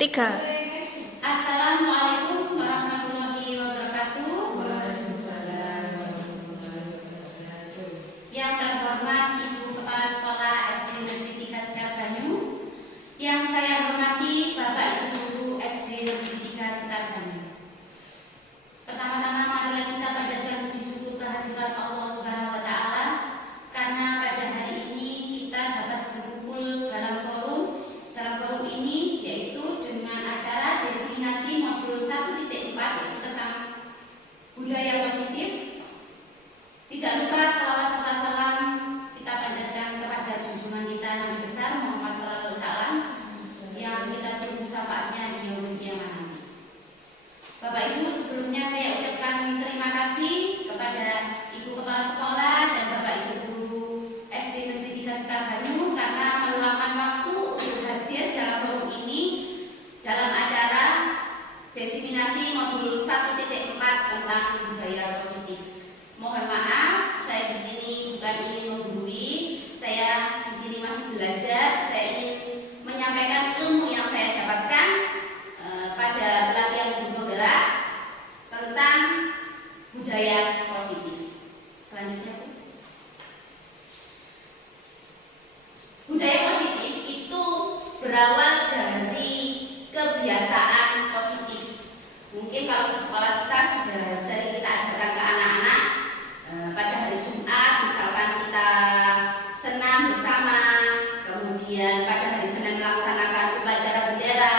Tiga. Assalamualaikum warahmatullahi wabarakatuh. Yang terhormat Ibu Kepala Sekolah SD Negeri 3 Sekar Banyu, yang saya hormati Bapak Ibu Guru SD Negeri 3 Sekar Banyu. Pertama-tama marilah kita panjatkan puji syukur kehadirat Allah Subhanahu wa taala karena pada hari ini kita dapat berkumpul dalam forum ini, yaitu dengan acara destinasi modul 1.4 yaitu tentang budaya positif. Tidak lupa salawat serta salam kita panjatkan kepada junjungan kita Nabi besar Muhammad SAW yang kita tunggu syafaatnya di yaumul qiyamah nanti. Bapak Ibu, sebelumnya saya ucapkan terima kasih kepada Ibu Kepala Sekolah dan Bapak Ibu Guru SD Negeri 3 Sekar Banyu karena meluangkan waktu untuk hadir dalam forum ini dalam acara diseminasi modul 1.4 tentang budaya positif. Mohon maaf, saya di sini bukan ingin menggurui, saya di sini masih belajar. Saya ingin menyampaikan ilmu yang saya dapatkan pada pelatihan guru penggerak tentang budaya positif. Selanjutnya, Bu. Budaya positif itu berawal dari kebiasaan positif. Mungkin kalau di sekolah kita sudah sering kita ajarkan ke anak-anak pada hari Jumat, misalkan kita senam bersama, kemudian pada hari Senin melaksanakan upacara bendera,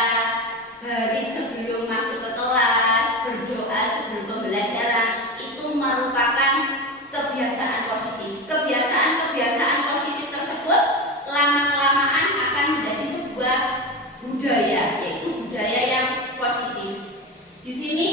hari sebelum masuk ke kelas berdoa sebelum pembelajaran, itu merupakan kebiasaan positif. Kebiasaan positif tersebut lama-kelamaan akan menjadi sebuah budaya, yaitu budaya yang positif. Di sini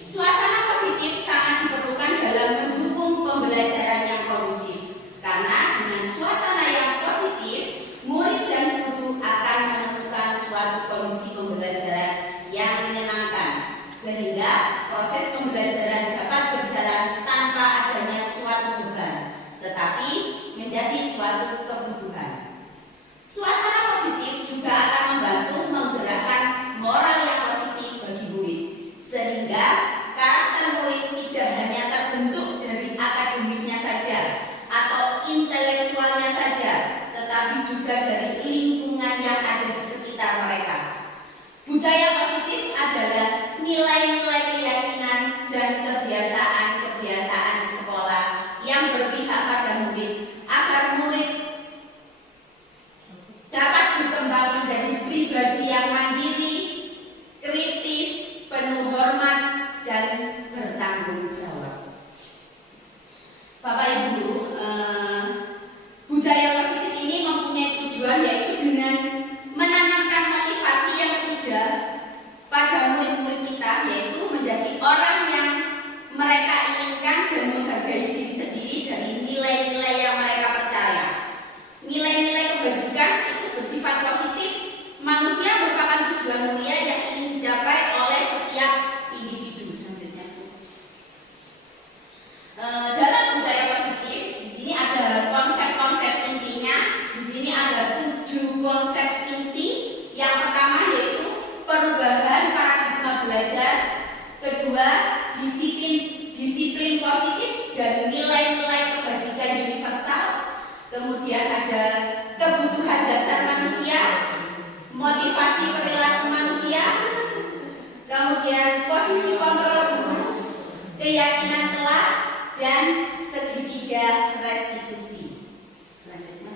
suasana positif sangat diperlukan dalam mendukung pembelajaran yang kondusif. Karena dengan suasana yang positif, murid dan guru akan menemukan suatu kondisi pembelajaran yang menyenangkan, sehingga proses pembelajaran dapat berjalan tanpa adanya suatu beban, tetapi menjadi suatu kebutuhan. Suasana positif juga akan membantu menggerakkan moral yang positif bagi murid, sehingga karakter murid tidak hanya terbentuk dari akademiknya saja atau intelektualnya saja, tetapi juga dari lingkungan yang ada di sekitar mereka. Budaya positif adalah nilai-nilai keyakinan dan kebiasaan-kebiasaan di sekolah yang berpihak pada murid agar murid dapat berkembang menjadi pribadi yang mandiri, kritis, penuh hormat, dan bertanggung jawab. Bapak Ibu, budaya positif ini mempunyai tujuan, yaitu dengan menanamkan motivasi yang ketiga pada murid-murid kita, yaitu menjadi orang yang mereka inginkan dan menghargai diri sendiri dari nilai-nilai yang mereka percaya. Nilai-nilai kebajikan itu bersifat positif. Manusia merupakan tujuan mulia yang ingin dicapai oleh setiap individu. Selanjutnya, dalam budaya positif, di sini ada konsep-konsep intinya. Di sini ada 7 konsep inti. Yang pertama yaitu perubahan paradigma belajar. Kedua, disiplin positif dan nilai-nilai kebajikan universal. Kemudian ada kebutuhan dasar manusia, motivasi perilaku manusia, kemudian posisi kontrol guru, keyakinan kelas, dan segitiga restitusi. Selanjutnya,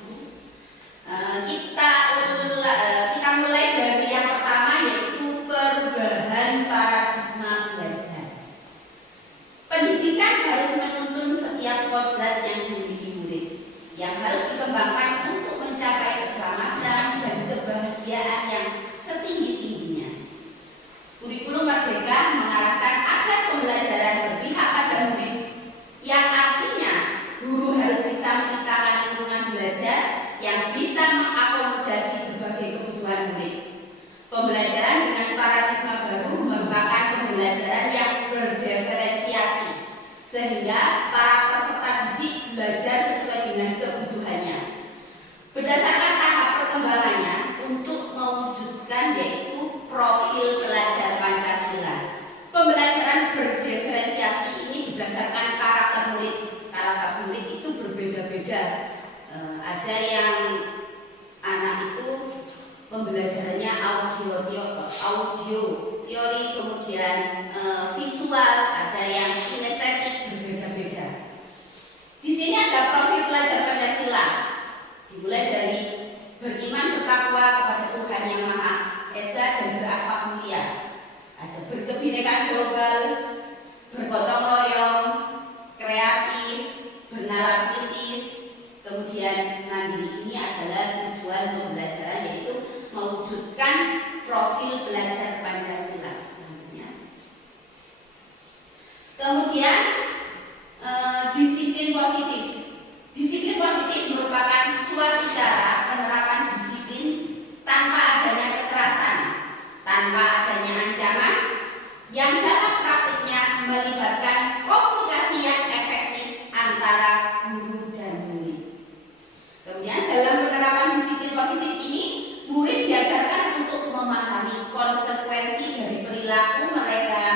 kita mulai dari yang pertama, yaitu perubahan paradigma belajar. Pendidikan harus menuntun setiap kodrat yang dimiliki murid, yang harus dikembangkan untuk mencapai keselamatan dan kebahagiaan yang setinggi-tingginya. Kurikulum Merdeka mengarahkan agar pembelajaran berpihak pada murid, yang artinya guru harus bisa menciptakan lingkungan belajar yang bisa mengakomodasi berbagai kebutuhan murid. Pembelajaran dengan paradigma baru merupakan pembelajaran yang berdiferensiasi, sehingga para peserta didik belajar sesuai dengan kebutuhannya. Berdasarkan tahap perkembangannya untuk mewujudkan yaitu proses Kemudian disiplin positif. Disiplin positif merupakan suatu cara penerapan disiplin tanpa adanya kekerasan, tanpa adanya ancaman, yang dalam praktiknya melibatkan komunikasi yang efektif antara guru dan murid. Kemudian dalam penerapan disiplin positif ini, murid diajarkan untuk memahami konsekuensi dari perilaku mereka.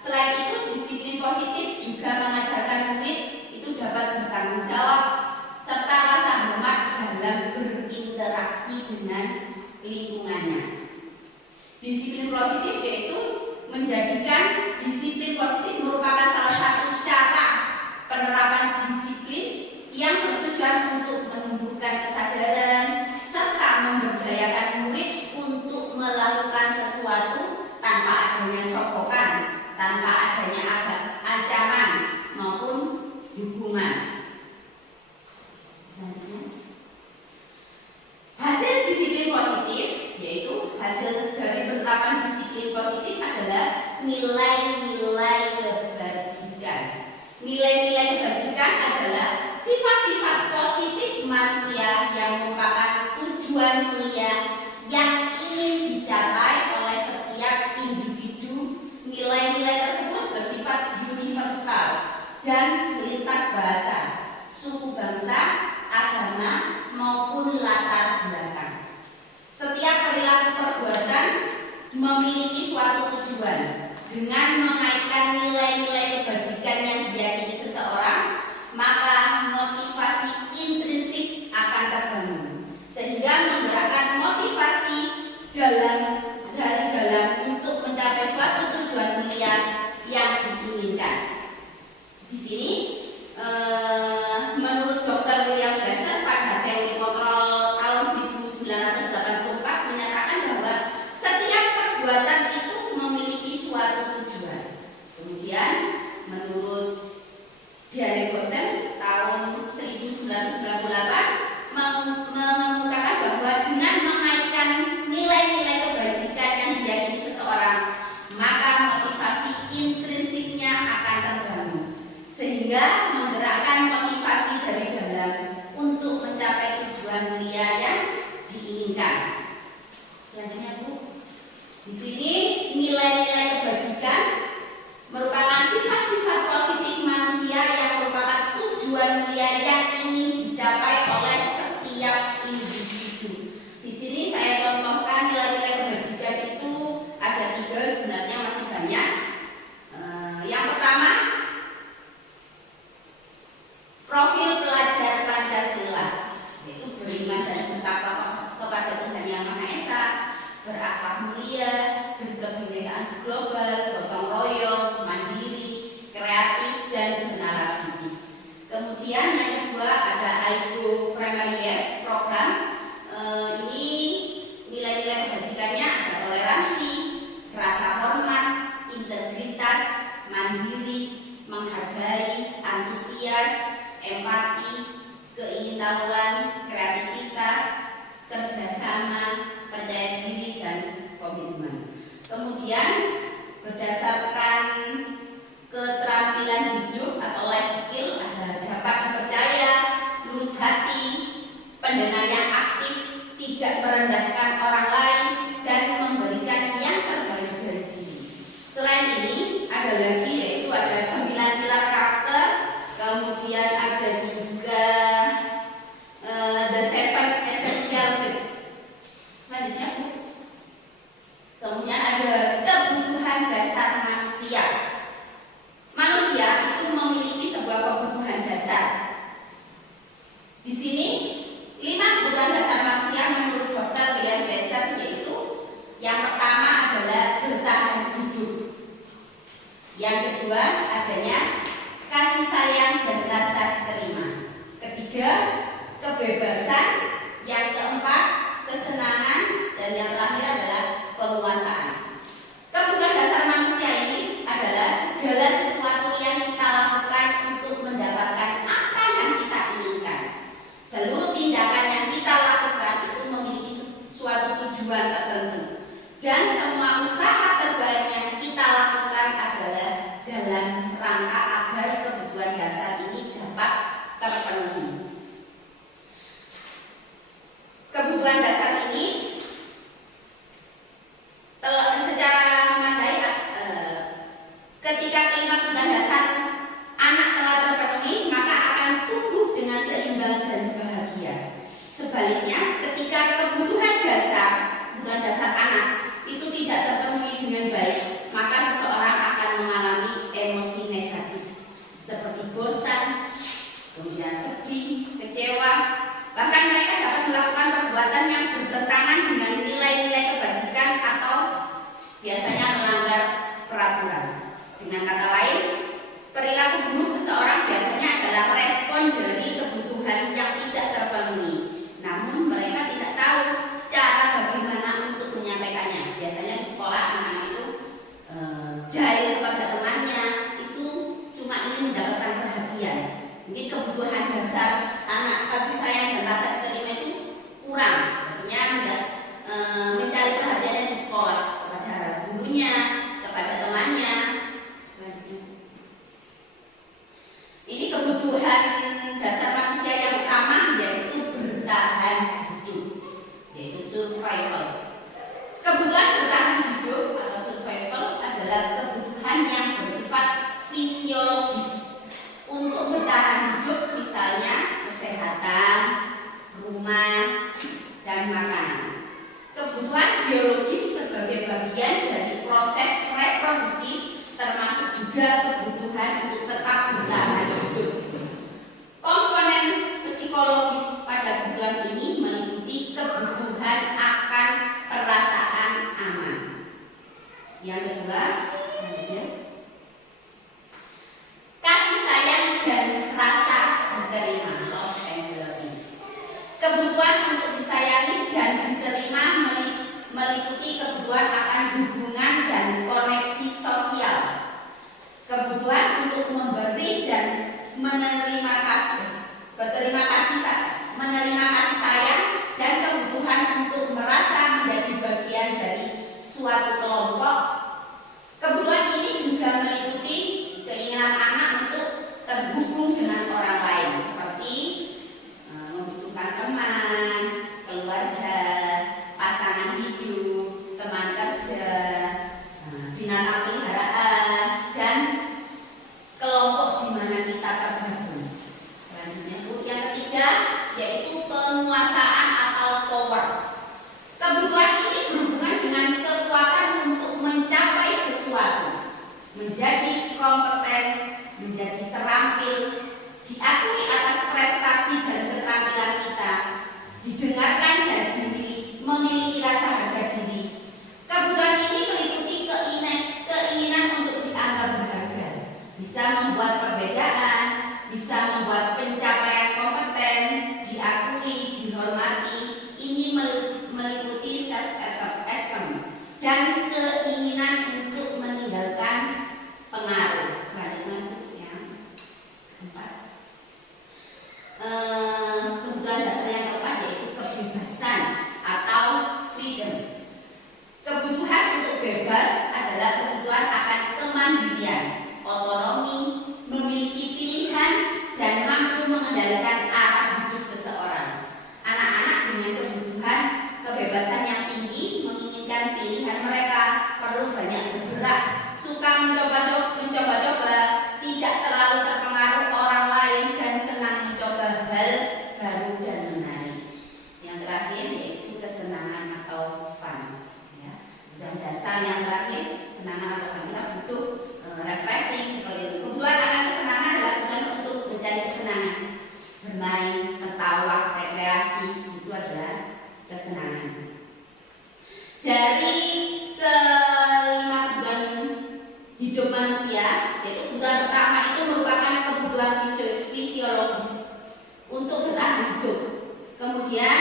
Selain itu, disiplin positif juga mengajarkan murid itu dapat bertanggung jawab serta rasa hormat dalam berinteraksi dengan lingkungannya. Disiplin positif yaitu menjadikan disiplin positif merupakan salah satu cara penerapan disiplin yang bertujuan untuk menumbuhkan kesadaran serta memberdayakan murid untuk melakukan sesuatu tanpa adanya sokokan, tanpa adanya ancaman maupun hukuman. Hasil disiplin positif, yaitu hasil dari penerapan disiplin positif adalah nilai-nilai kebajikan. Nilai-nilai kebajikan adalah sifat-sifat positif manusia yang merupakan tujuan mulia yang ingin dicapai oleh setiap individu. Nilai-nilai tersebut bersifat universal dan lintas bahasa, suku bangsa, agama, maupun latar belakang. Setiap perilaku perbuatan memiliki suatu tujuan. Dengan mengaitkan nilai-nilai kebajikan yang diyakini seseorang, maka motivasi intrinsik akan terbangun, sehingga menggerakkan motivasi dari dalam untuk mencapai suatu tujuan mulia yang diinginkan. Di sini menurut Dr. William Glasser pada teori kontrol tahun 1984 menyatakan bahwa setiap perbuatan itu memiliki suatu tujuan. Kemudian menurut Diane Gosen tahun 1998 mengemukakan bahwa dengan mengaitkan nilai-nilai kebajikan yang diyakini seseorang, maka motivasi intrinsiknya akan terbangun, sehingga menggerakkan motivasi dari dalam untuk mencapai tujuan mulia yang diinginkan. Selanjutnya, Bu. Di sini nilai-nilai kebajikan merupakan sifat-sifat positif manusia yang merupakan tujuan mulia yang ingin dicapai oleh setiap individu. Di sini saya contohkan nilai-nilai kebajikan itu ada 3, sebenarnya masih banyak. Yang pertama, profil pelajar Pancasila, yaitu beriman dan bertakwa kepada Tuhan Yang Maha Esa, berakhlak mulia, berkebinekaan global, gotong royong, mandiri, kreatif, dan bernalaribis. Kemudian yang kedua ada IGO Primary Years program. Ini nilai-nilai kebajikannya ada toleransi, rasa hormat, integritas, mandiri, menghargai, antusias, empati, keingintahuan, kreativitas, kerjasama, percaya diri, dan komitmen. Kemudian berdasarkan keterampilan hidup atau life skill ada dapat dipercaya, lurus hati, pendengar yang aktif, tidak merendahkan orang lain, dan memberikan yang terbaik dari diri. Selain ini ada lagi, yaitu ada 9 pilar karakter. Kemudian ada juga the 7 essential traits. Selanjutnya, Bu. Kemudian ada kebutuhan dasar manusia. Manusia itu memiliki sebuah kebutuhan dasar. Di sini 5 kebutuhan dasar manusia menurut Dr. William Glasser, yaitu yang pertama adalah bertahan hidup. Yang kedua adanya kasih sayang dan rasa diterima. Ketiga, kebebasan. Yang keempat, kesenangan. Dan yang terakhir adalah penguasaan. Kebutuhan dasar manusia ini adalah segala sesuatu yang kita lakukan untuk mendapatkan apa yang kita inginkan. Seluruh tindakan yang kita lakukan itu memiliki suatu tujuan tertentu. Dan semua usaha terbaik yang kita lakukan adalah dalam kerangka agar kebutuhan dasar ini dapat terpenuhi. Kebutuhan dasar ini secara memadai ketika kelima kebutuhan dasar anak telah terpenuhi, maka akan tumbuh dengan seimbang dan bahagia. Sebaliknya, ketika kebutuhan dasar anak itu tidak terpenuhi dengan baik, maka seseorang akan mengalami emosi negatif seperti bosan, kemudian sedih, kecewa, bahkan mereka dapat melakukan perbuatan yang bertentangan dengan nilai-nilai kebajikan atau biasanya melanggar peraturan. Dengan kata lain, perilaku buruk seseorang biasanya adalah respon dari kebutuhan yang tidak terpenuhi. Namun mereka tidak tahu cara bagaimana untuk menyampaikannya. Biasanya di sekolah anak-anak itu jahil kepada temannya, itu cuma ingin mendapatkan perhatian. Mungkin kebutuhan dasar anak kasih sayang dan rasa diterima itu kurang. Artinya mencari perhatiannya di sekolah kepada gurunya, kepada temannya. Ini kebutuhan dasar manusia yang utama, yaitu bertahan hidup, yaitu survival. Kebutuhan bertahan hidup atau survival adalah kebutuhan yang bersifat fisiologis. Untuk bertahan hidup misalnya kesehatan, rumah, dan makanan. Kebutuhan biologis sebagai bagian dari proses reproduksi, termasuk juga kebutuhan untuk tetap bertahan hidup. Komponen psikologis pada kebutuhan ini meliputi kebutuhan akan perasaan aman. Yang kedua, kasih sayang dan rasa diterima, love and loving. Kebutuhan untuk disayangi dan diterima meliputi kebutuhan akan hubungan dan koneksi sosial. Kebutuhan untuk memberi dan menerima kasih sayang, dan kebutuhan untuk merasa menjadi bagian dari suatu kelompok. Kebutuhan ini juga meliputi keinginan anak untuk terhubung dengan orang lain, seperti membutuhkan teman, keluarga, pasangan hidup, teman kerja, binatang peliharaan, dan kelompok di mana kita tergabung. Selanjutnya, yang ketiga yaitu penguasaan atau power. Kebutuhan ini berhubungan dengan kekuatan untuk mencapai sesuatu, menjadi kompeten, menjadi terampil, diakui atas prestasi dan keterampilan kita, didengarkan dan memiliki rasa harga diri. Kebutuhan ini meliputi keinginan untuk dianggap berharga, bisa membuat perbedaan, bisa membuat pencapaian kompeten, diakui, dihormati. Ini meliputi self-esteem dan keinginan untuk meninggalkan pengaruh. Selanjutnya yang keempat, kebutuhan dasar yang keempat yaitu kebebasan atau freedom. Kebutuhan untuk bebas adalah kebutuhan akan kemandirian, otonomi, memiliki pilihan, dan mampu mengendalikan arah hidup seseorang. Anak-anak dengan kebutuhan kebebasan yang tinggi menginginkan pilihan mereka, perlu banyak bergerak, suka mencoba-coba, tidak terlalu terpengaruh orang lain, dan senang mencoba hal baru dan menarik. Yang terakhir yaitu kesenangan atau fun. Dan dasar yang terakhir, senangan atau fun, kita butuh refreshing seperti itu. Kebutuhan akan kesenangan adalah kebutuhan untuk mencari kesenangan, bermain, tertawa, rekreasi, itu adalah kesenangan. Dari kelima kebutuhan hidup manusia, yaitu kebutuhan pertama itu merupakan kebutuhan fisiologis untuk bertahan hidup. Kemudian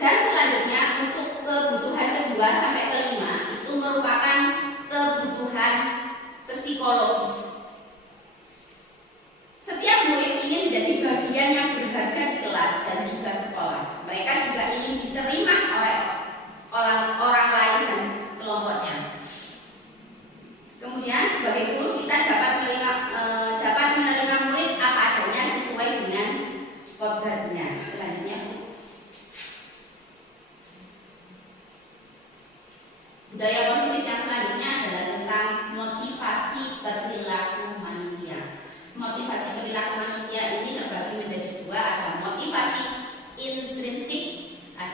dan selanjutnya untuk kebutuhan kedua sampai kelima itu merupakan kebutuhan psikologis. Setiap murid ingin menjadi bagian yang berharga di kelas dan juga sekolah. Mereka juga ingin diterima oleh orang lain dan kelompoknya. Kemudian sebagai guru kita dapat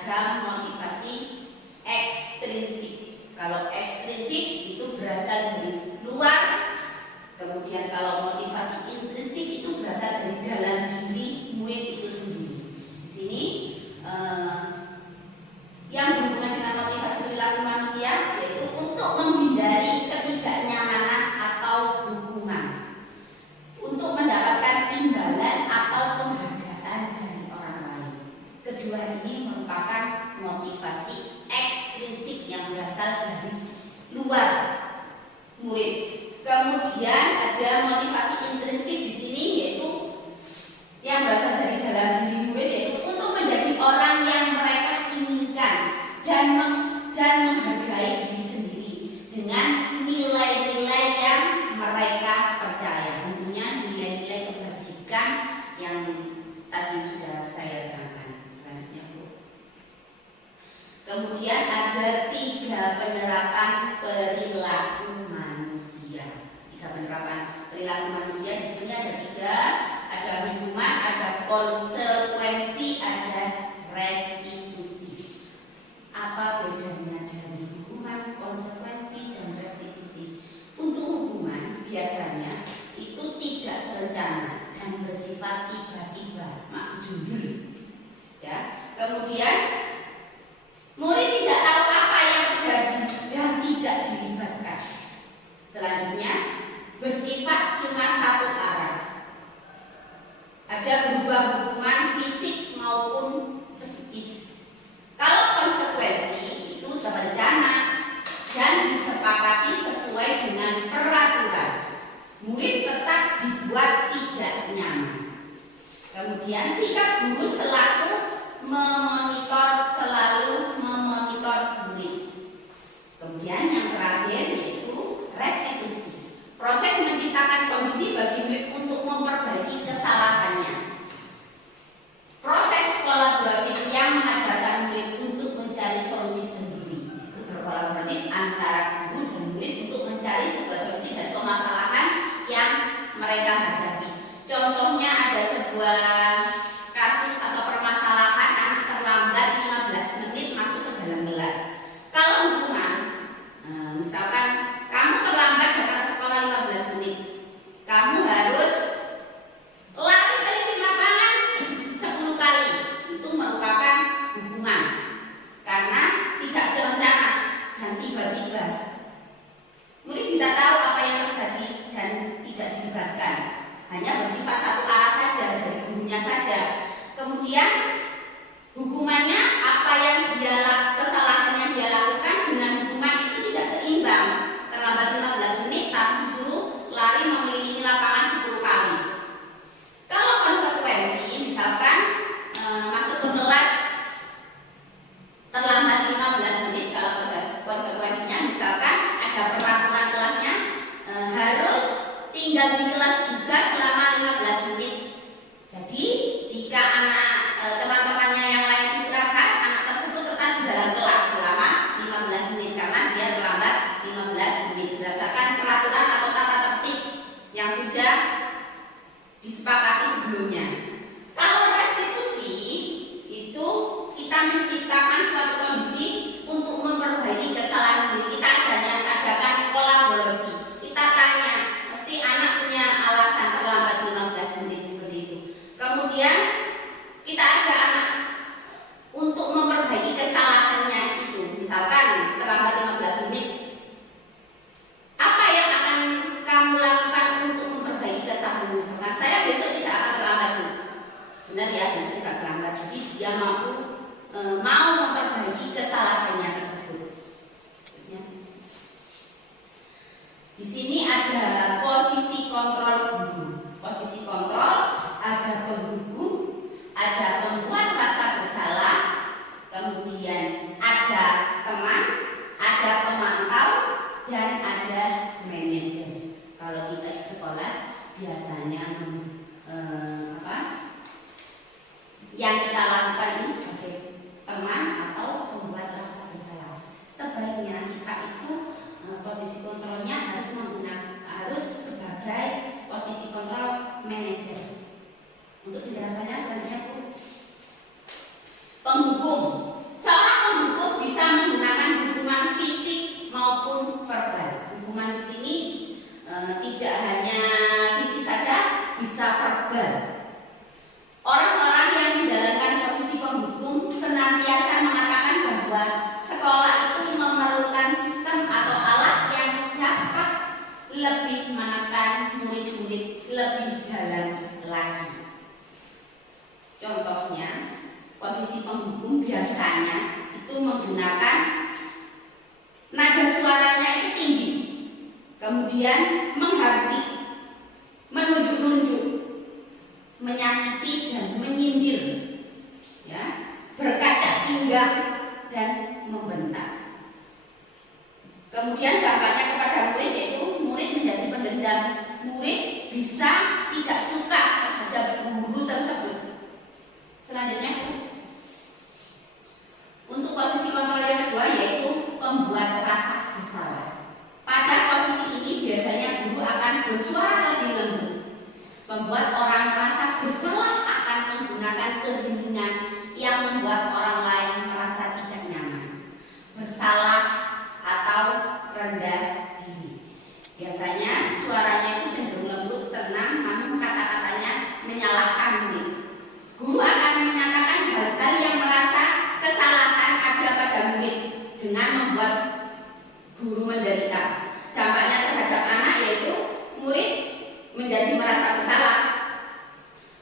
ada motivasi ekstrinsik. Kalau ekstrinsik itu berasal dari luar, kemudian kalau motivasi intrinsik itu berasal dari dalam diri murid itu sendiri. Di sini yang berhubungan dengan motivasi perilaku manusia yaitu untuk menghindari ketidaknyamanan atau hukuman, untuk mendapatkan imbalan atau penghargaan dari orang lain. Kedua ini merupakan motivasi ekstrinsik yang berasal dari luar murid. Kemudian ada motivasi intrinsik di sini yaitu yang berasal dari dalam diri murid, yaitu untuk menjadi orang yang mereka inginkan dan menghargai diri sendiri dengan nilai-nilai yang mereka percaya. Tentunya nilai-nilai kebajikan yang tadi sudah saya terangkan. Selanjutnya, Bu. Kemudian ada 3 penerapan perilaku manusia. 3 penerapan perilaku manusia di sini ada 3, ada hukuman, ada konsekuensi, ada restitusi. Apa bedanya dari hukuman, konsekuensi, dan restitusi? Untuk hukuman biasanya itu tidak terencana dan bersifat tiba-tiba, makjul. Ya. Kemudian murid tidak tahu apa yang terjadi dan tidak dilibatkan. Selanjutnya bersifat cuma satu arah. Ada berubah hukuman fisik maupun psikis. Kalau konsekuensi itu terencana dan disepakati sesuai dengan peraturan, murid tetap dibuat tidak nyaman. Kemudian sikap guru selalu memonitor murid. Kemudian yang terakhir yaitu restitusi. Proses menciptakan kondisi bagi murid untuk memperbaiki kesalahannya. Proses kolaboratif yang mengajarkan murid untuk mencari solusi sendiri. Itu berkolaboratif antara guru dan murid untuk mencari sebuah solusi dari permasalahan yang mereka hadapi. Contohnya ada sebuah kasus atau permasalahan anak terlambat 15 menit masuk ke dalam kelas. Kalau hukuman, misalkan kamu terlambat datang ke sekolah 15 menit, kamu harus lari keliling lapangan 10 kali. Itu merupakan hukuman karena tidak terencana dan tiba-tiba. Murid tidak tahu apa yang terjadi dan tidak dilibatkan, hanya bersifat satu arah saja dari gurunya saja. Kemudian hukumannya apa yang kesalahan yang dia lakukan dengan hukuman itu tidak seimbang. Terlambat 15 menit tapi disuruh lari mengelilingi lapangan 10 kali. Kalau konsekuensi misalkan masuk ke kelas terlambat 15 menit, kalau konsekuensinya misalkan ada peraturan kelasnya harus tinggal di kelas juga selama 15 menit. Jadi jika teman-temannya yang lain istirahat, anak tersebut tetap di dalam kelas selama 15 menit karena dia terlambat 15 menit berdasarkan peraturan atau tata tertib yang sudah disepakati sebelumnya. Kalau restitusi itu kita menciptakan suatu kondisi untuk memperbaiki kesalahan diri kita dan adakan kolaborasi. Kita tanya, mesti anak punya alasan terlambat 15 menit seperti itu. Kemudian kita ajak anak untuk memperbaiki kesalahannya itu. Misalkan terlambat 15 menit. Apa yang akan kamu lakukan untuk memperbaiki kesalahan? Misalkan saya besok tidak akan terlambat. Benar ya, besok tidak terlambat. Jadi dia mau memperbaiki kesalahannya tersebut. Di sini ada posisi kontrol guru. Posisi kontrol ada penghukum, ada pembuat rasa bersalah, kemudian ada teman, ada pemantau, dan ada manajer. Kalau kita di sekolah biasanya yang kita lakukan ini sebagai teman atau pembuat rasa bersalah. Sebaiknya kita itu posisi kontrolnya harus sebagai posisi kontrol manajer. Untuk penjelasannya selanjutnya, Bu. Penghukum jalan lagi. Contohnya, posisi penghukum biasanya itu menggunakan nada suaranya itu tinggi, kemudian menghardik, menunjuk-nunjuk, menyakiti dan menyindir, ya, berkacak pinggang dan membentak. Kemudian dampaknya kepada murid yaitu murid menjadi pendendam. Murid bisa tidak suka terhadap guru tersebut. Selanjutnya, untuk posisi kontrol yang kedua yaitu pembuat rasa bersalah. Pada posisi ini biasanya guru akan bersuara lebih lembut, membuat orang merasa bersalah akan menggunakan keringan yang membuat orang lain merasa tidak nyaman, bersalah atau rendah diri. Biasanya suaranya itu cenderung lembut, tenang, namun kata-katanya menyalahkan murid. Guru akan menyatakan hal-hal yang merasa kesalahan ada pada murid dengan membuat guru menderita. Dampaknya terhadap anak yaitu murid menjadi merasa bersalah,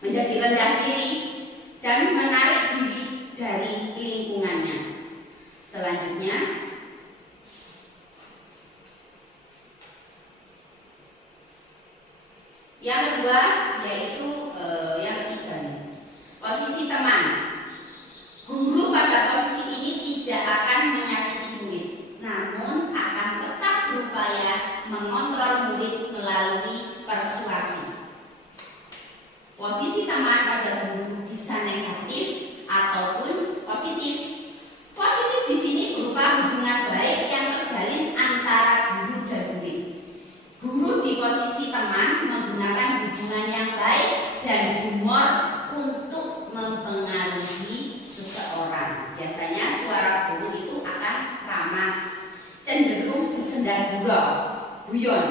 menjadi rendah diri, dan menarik diri dari lingkungannya. Selanjutnya, yang kedua yaitu yang ketiga, posisi teman. Guru pada posisi ini tidak akan menyakiti murid, namun akan tetap berupaya mengontrol murid melalui persuasi. Posisi teman pada guru bisa negatif ataupun positif. Positif di sini berupa hubungan baik yang terjalin antara guru dan murid. Guru di posisi teman menggunakan hubungan yang baik dan humor untuk mempengaruhi seseorang. Biasanya suara guru itu akan ramah, cenderung bersenda gurau, guyon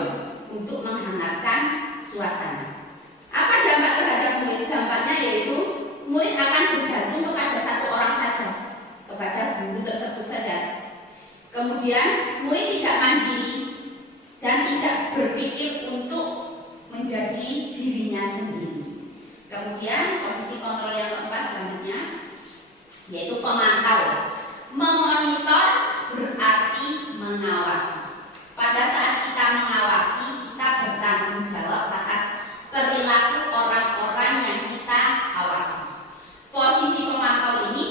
untuk menghangatkan suasana. Apa dampak terhadap murid? Dampaknya yaitu murid akan bergantung kepada satu orang saja, kepada guru tersebut saja. Kemudian murid tidak mandiri dan tidak berpikir untuk menjadi dirinya sendiri. Kemudian posisi kontrol yang keempat selanjutnya yaitu pemantau. Memonitor berarti mengawasi. Pada saat kita mengawasi, kita bertanggung jawab atas perilaku orang-orang yang kita awasi. Posisi pemantau ini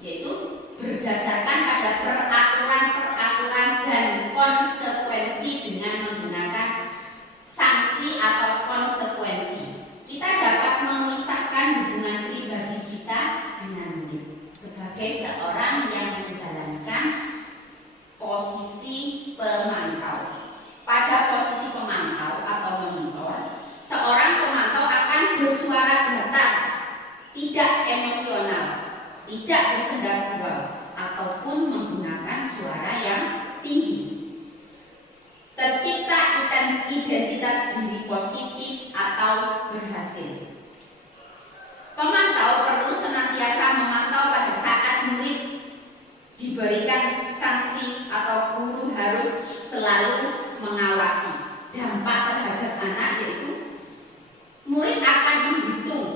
yaitu berdasarkan pada peraturan-peraturan dan konsekuensi dengan menggunakan sanksi atau konsekuensi. Kita dapat memisahkan hubungan pribadi kita dengan murid sebagai seorang yang menjalankan posisi pemantau. Pada posisi pemantau atau monitor, seorang pemantau akan bersuara datar, tidak emosional, tidak bersenda gurau, ataupun menggunakan suara yang tinggi. Tercipta identitas diri positif atau berhasil. Pemantau perlu senantiasa memantau pada saat murid diberikan sanksi atau guru harus selalu mengawasi. Dampak terhadap anak yaitu murid akan menghitung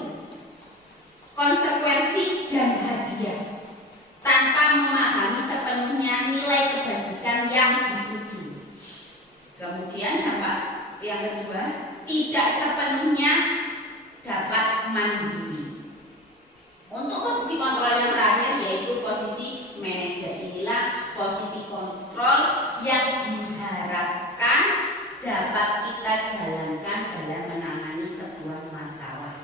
konsekuensi dan hadiah tanpa memahami sepenuhnya nilai kebajikan yang dituju. Kemudian dampak yang kedua, tidak sepenuhnya dapat mandiri. Untuk posisi kontrol yang terakhir yaitu posisi manajer. Inilah posisi kontrol yang diharapkan dapat kita jalankan dalam menangani sebuah masalah.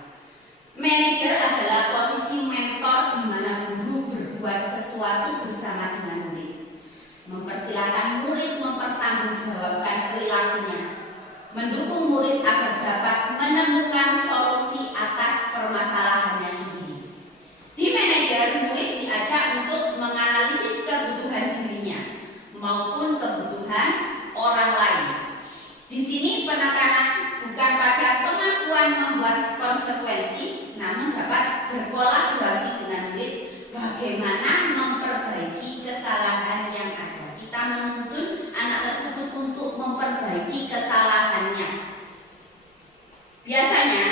Manajer adalah posisi mentor di mana guru berbuat sesuatu bersama dengan murid, mempersilahkan murid mempertanggungjawabkan perilakunya, mendukung murid agar dapat menemukan solusi atas permasalahannya sendiri. Di manajer, murid diajak untuk menganalisis kebutuhan dirinya maupun kebutuhan orang lain. Di sini penekanan bukan pada pengakuan membuat konsekuensi, namun dapat berkolaborasi dengan murid bagaimana memperbaiki kesalahan yang ada. Kita menuntun anak tersebut untuk memperbaiki kesalahannya. Biasanya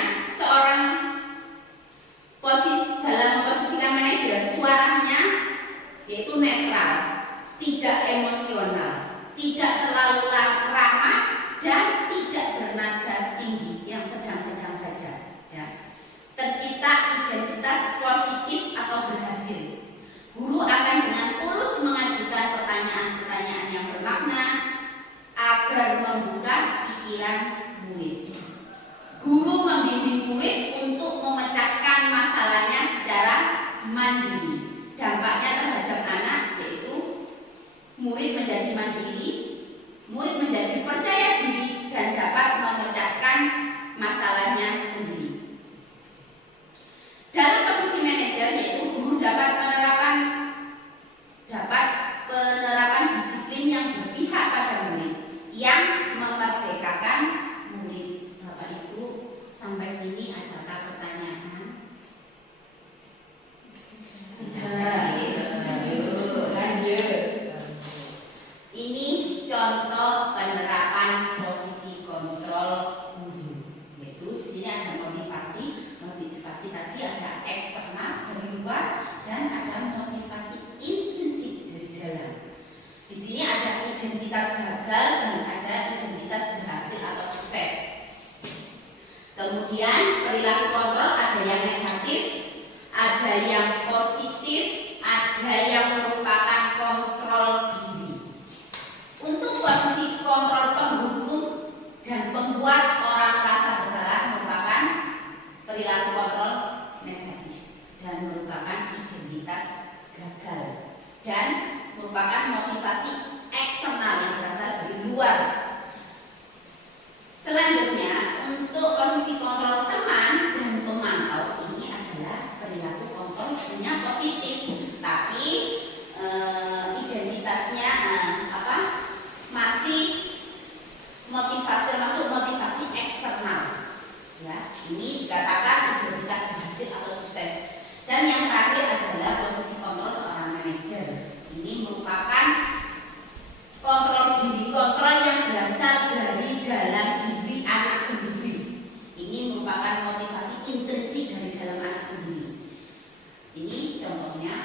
mandiri. Dampaknya terhadap anak yaitu murid menjadi mandiri, murid menjadi percaya diri dan dapat memecahkan masalahnya sendiri. Dalam posisi manajer yaitu guru dapat penerapan disiplin yang berpihak pada murid, yang memerdekakan murid. Bapak Ibu, sampai sini adakah pertanyaan? Lanjut. Ini contoh penerapan posisi kontrol guru. Yaitu di sini ada motivasi. Motivasi tadi ada eksternal dari luar dan ada motivasi intrinsik dari dalam. Di sini ada identitas gagal dan ada identitas berhasil atau sukses. Kemudian perilaku kontrol ada yang negatif, ada yang positif, ada yang merupakan kontrol diri. Untuk posisi kontrol penghukum dan pembuat orang merasa bersalah merupakan perilaku kontrol negatif dan merupakan identitas gagal dan merupakan motivasi eksternal yang berasal dari luar. Selanjutnya, untuk posisi kontrol teman dan pemantau ini adalah perilaku kontrol sebenarnya positif, tapi identitasnya masih masuk motivasi eksternal. Ya, ini dikatakan identitas berhasil atau sukses. Dan yang terakhir adalah posisi kontrol seorang manajer. Ini merupakan kontrol diri, kontrol yang berasal dari dalam diri anak sendiri. Ini merupakan motivasi intrinsik dari dalam anak sendiri. Ini contohnya,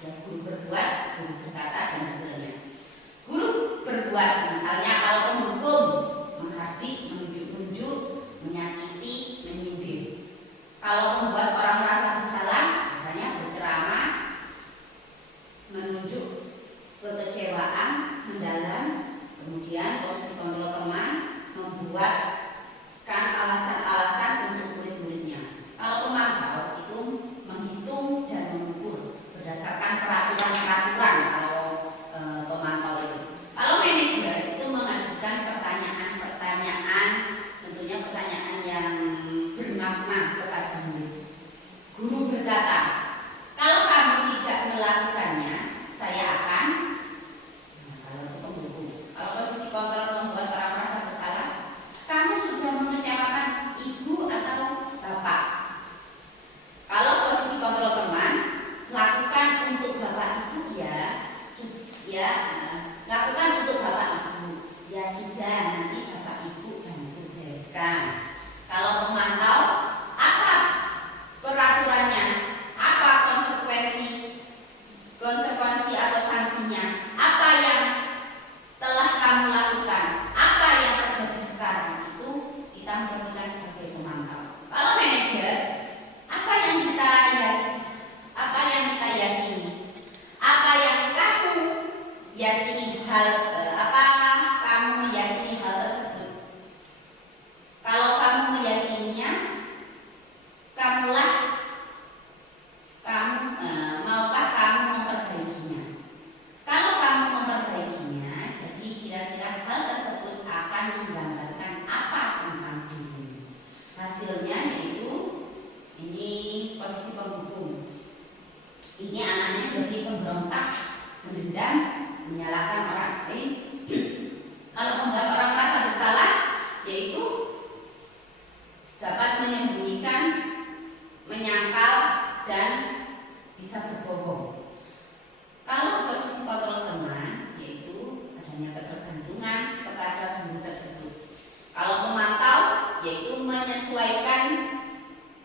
ya, guru berbuat, guru berkata, dan hasilnya. Guru berbuat, misalnya kalau penghukum, menghardik, menunjuk-nunjuk, menyakiti, menyindir. Kalau membuat orang merasa bersalah, misalnya berceramah, menunjuk kekecewaan mendalam. Kemudian posisi kontrol teman membuatkan alasan-alasan untuk murid-muridnya. Kalau pemantau itu menghitung dan mengukur berdasarkan peraturan-peraturan. Kalau pemantau itu, kalau manajer itu mengajukan pertanyaan-pertanyaan, tentunya pertanyaan yang bermakna kepada murid. Guru berkata, kalau kamu tidak melakukannya, saya akan. Kalau itu penghukum. Kalau posisi kontrol membuat orang merasa bersalah, kamu sudah mengecewakan ibu atau bapak. Kalau posisi kontrol teman, lakukan untuk bapak ibu lakukan untuk bapak ibu. Ya sudah, nanti bapak ibu bantu bereskan. Kalau pemantau, apa peraturannya? Apa konsekuensi atau sanksinya? Apa yang telah kamu lakukan? Apa yang terjadi sekarang? Itu kita memposisikan sebagai pemantau. Kalau manajer, apa yang kita yakini? Apa yang kamu yakini apakah kamu meyakini hal tersebut? Kalau kamu meyakininya, maukah kamu memperbaikinya? Kalau kamu memperbaikinya, jadi kira-kira hal tersebut akan menggambarkan apa tentang dirimu. Hasilnya yaitu ini posisi penghukum. Ini anaknya jadi pemberontak, mendendam, menyalahkan orang lain. Kalau membuat orang merasa bersalah, yaitu dapat menyembunyikan, menyangkal, dan bisa berbohong. Kalau posisi kontrol teman, yaitu adanya ketergantungan kepada guru tersebut. Kalau memantau, yaitu menyesuaikan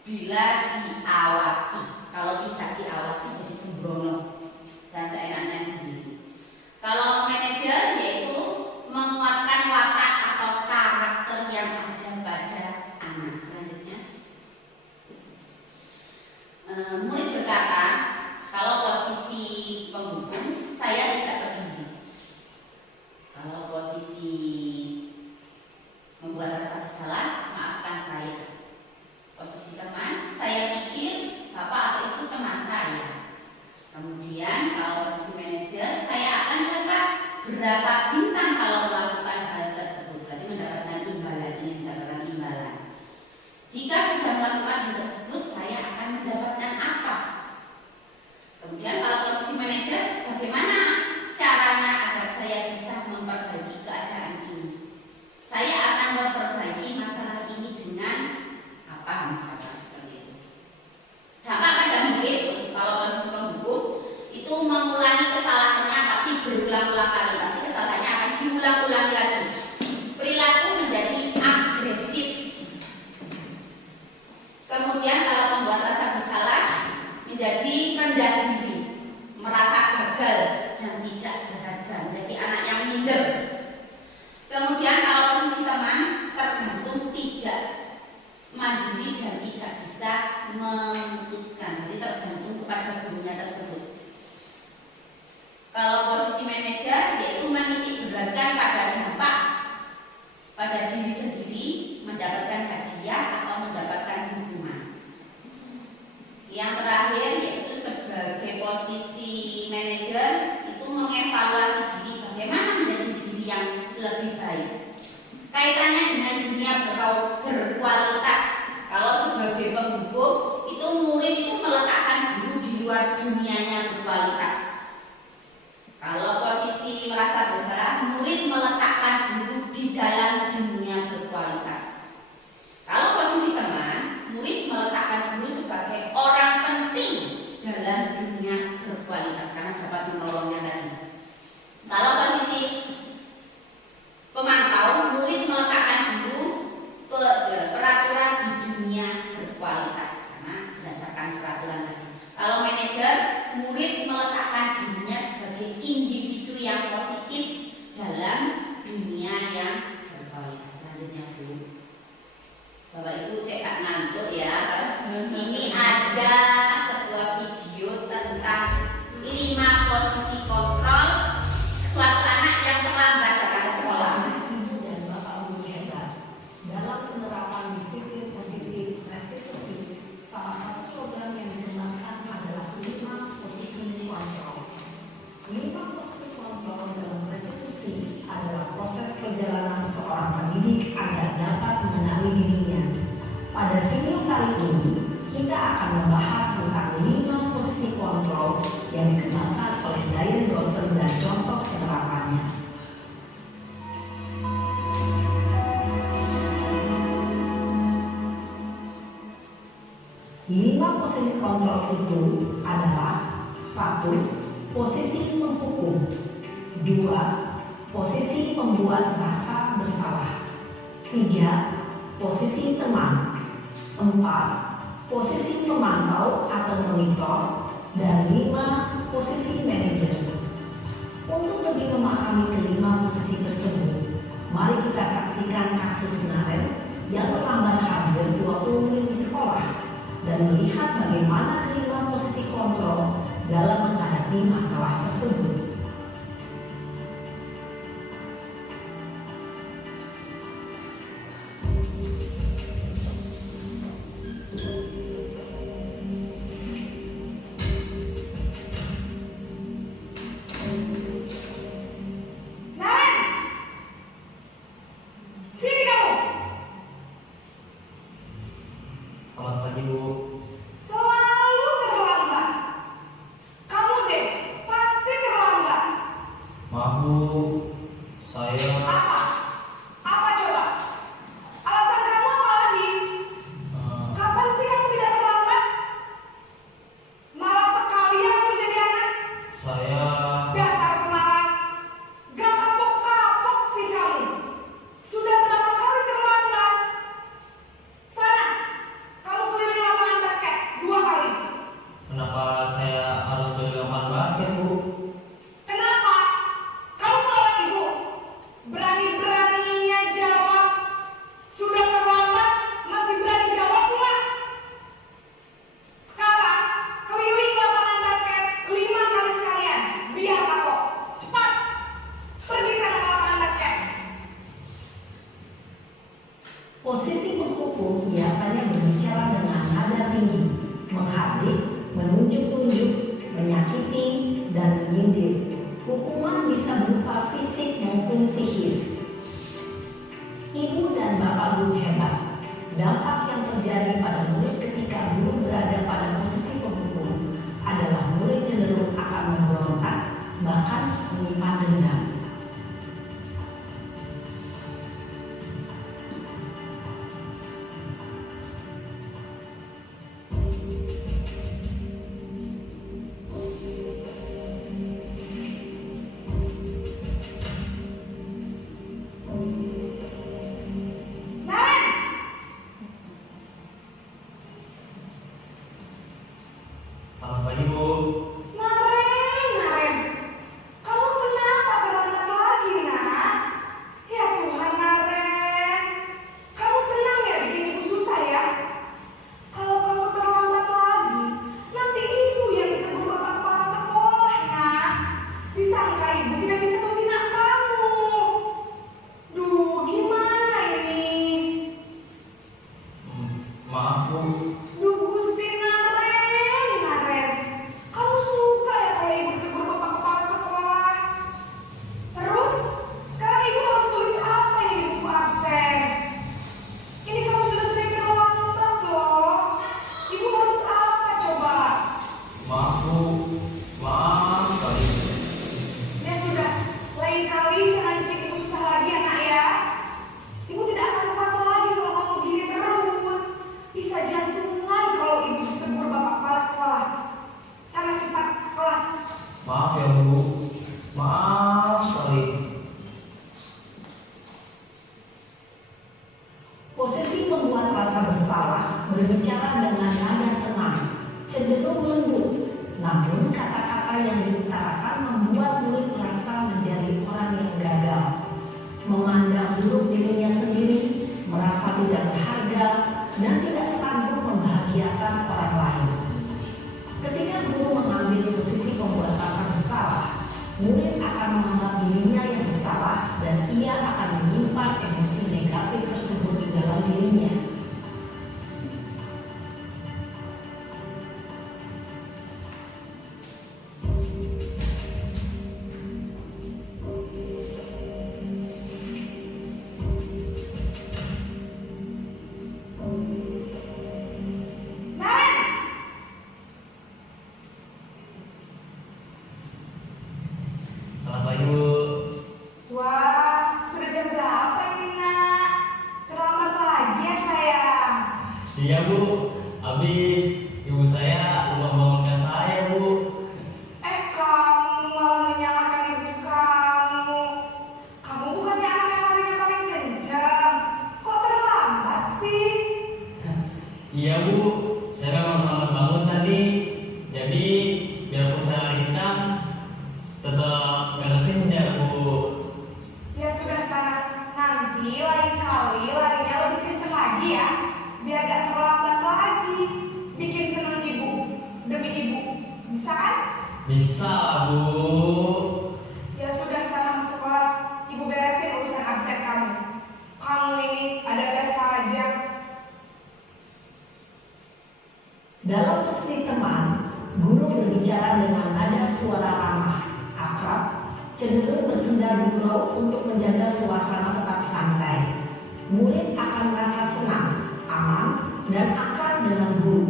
bila diawasi. Kalau tidak diawasi jadi sembrono dan seenaknya sendiri. Kalau manajer yaitu menguatkan watak atau karakter yang ada pada anak. Selanjutnya, murid berkata, kalau posisi penghukum saya tidak peduli. Kalau posisi membuat rasa bersalah, maafkan saya. Posisi teman, saya pikir bapak atau ibu teman saya. Kemudian kalau posisi manajer, saya akan dapat berapa bintang kalau melakukan hal tersebut. Berarti mendapatkan imbalan, ini mendapatkan imbalan. Jika sudah melakukan hal tersebut, saya akan mendapatkan apa? Kemudian kalau posisi manajer, bagaimana caranya agar saya bisa memperbaiki keadaan ini? Saya akan memperbaiki masalah ini dengan apa misalkan seperti itu. Dampak pada murid, kalau posisi penghukum itu mengulangi kesalahannya pasti berulang-ulang kali, pasti kesalahannya akan diulang-ulangi lagi. Perilaku menjadi agresif. Kemudian kalau pembuat rasa bersalah menjadi rendah diri, merasa gagal dan tidak berharga, menjadi anak yang minder. Kemudian kalau posisi teman, tergantung, tidak mandiri dan tidak bisa memutuskan, jadi tergantung kepada gurunya tersebut. Kalau posisi manajer, yaitu menitik beratkan pada dampak pada diri sendiri, mendapatkan hadiah atau mendapatkan hukuman. Yang terakhir yaitu sebagai posisi manajer itu mengevaluasi diri, bagaimana menjadi diri yang lebih baik. Kaitannya dengan dunia berkualitas. Kalau sebagai penghukum itu murid itu meletakkan guru di luar dunianya berkualitas. Kalau posisi merasa bersalah, murid meletakkan guru di dalam dunia berkualitas. Kalau posisi teman, murid meletakkan guru sebagai orang penting dalam dunia berkualitas karena dapat menolongnya tadi. Kalau posisi pemantau, murid meletakkan guru peraturan di dunia berkualitas karena berdasarkan peraturan tadi. Kalau manajer, murid meletakkan dirinya sebagai individu yang positif dalam dunia yang berkualitas. Selanjutnya Bu, Bapak Ibu cek ngantuk ya. Ini ada sebuah video tentang 5 posisi kontrol suatu anak yang terlambat datang ke sekolah. Ibu dan Bapak Guru hebat dalam penerapan disiplin positif restitusi. Salah satu program yang dikembangkan adalah 5 posisi kontrol. 5 posisi kontrol dalam restitusi adalah proses perjalanan seorang pendidik agar dapat mengenali dirinya. Pada video kali ini, kita akan membahas tentang 5 posisi kontrol yang dikembangkan oleh Dian Dosen dan contoh penerapannya. 5 posisi kontrol itu adalah 1. Posisi menghukum, 2. Posisi membuat rasa bersalah, 3. Posisi teman, 4. Posisi memantau atau monitor, dan 5. Posisi manajer. Untuk lebih memahami kelima posisi tersebut, mari kita saksikan kasus Naren yang terlambat hadir 20 menit di sekolah dan melihat bagaimana kelima posisi kontrol dalam menghadapi masalah tersebut. Selamat pagi, Bu. Selalu terlambat. Kamu deh pasti terlambat. Maaf, Bu. Saya Apa? Apa coba? Alasan kamu apa lagi? Kapan sih kamu tidak terlambat? Malas sekali ya kamu jadi anak. saya Dasar pemalas. Gak kapok-kapok sih kamu. Sudah berapa kali terlambat? Sana, kamu keliling bisa berupa fisik maupun psikis. Ibu dan bapak guru hebat. Dampak yang terjadi pada murid ketika guru berada pada posisi pemukul adalah murid cenderung akan memberontak, bahkan menyimpan dendam. Selamat pagi, Bu. Naren, kamu kenapa terlambat lagi, nak? Ya Tuhan, Naren, kamu senang ya bikin ibu susah ya? Kalau kamu terlambat lagi, nanti ibu yang ditegur bapak kepala sekolah, nak. Disangka ibu tidak bisa membina kamu. Duh, gimana ini? Maaf, Bu. Duh, Gusti Naren, kamu suka ya kalau ibu ditegur bapak kepala sekolah? Terus, sekarang ibu harus tulis apa ini di buku absen? Ini kamu sudah sering terlambat loh. Ibu harus apa coba? Maaf, Bu. Maaf sekali. Ya sudah, lain kali jangan bikin ibu susah lagi ya, nak ya. Ibu tidak akan lupa lagi kalau kamu begini terus. Bisa jantungan kalau ibu ditegur bapak kepala sekolah. Sana cepat ke kelas. Maaf ya, Bu. Maaf sekali. Posisi membuat rasa bersalah berbicara dengan nada tenang, cenderung lembut. Namun kata-kata yang diutarakan membuat murid merasa menjadi orang yang gagal, memandang buruk dirinya sendiri, merasa tidak berharga, dan tidak sanggup membahagiakan orang lain. Ketika guru mengambil posisi pembuat rasa bersalah, murid akan menganggap dirinya yang bersalah dan ia akan menyimpan emosi negatif tersebut di dalam dirinya. Naren, Selamat pagi, Bu. wah, sudah jam berapa ini, nak? Terlambat lagi ya, sayang. Iya, Bu. Habis ibu saya lupa bangunkan saya, Bu. Kamu malah menyalahkan ibu kamu. Kamu bukannya anak yang larinya paling kencang. Kok terlambat sih? Iya, Bu. Saya memang terlambat bangun tadi. Jadi, biarpun saya lari kencang, tetap gak kekejar, Bu. Ya sudah sana, nanti lain kali larinya lebih kencang lagi ya. Biar gak terlambat lagi. Bikin senang ibu, demi ibu. Bisa kan? Bisa, Bu. Ya sudah sana masuk kelas. Ibu beresin urusan absen kamu. Kamu ini ada-ada saja. Dalam posisi teman, guru berbicara dengan nada suara ramah, akrab, cenderung bersenda gurau untuk menjaga suasana tetap santai. Murid akan merasa senang, aman, dan akrab dengan guru.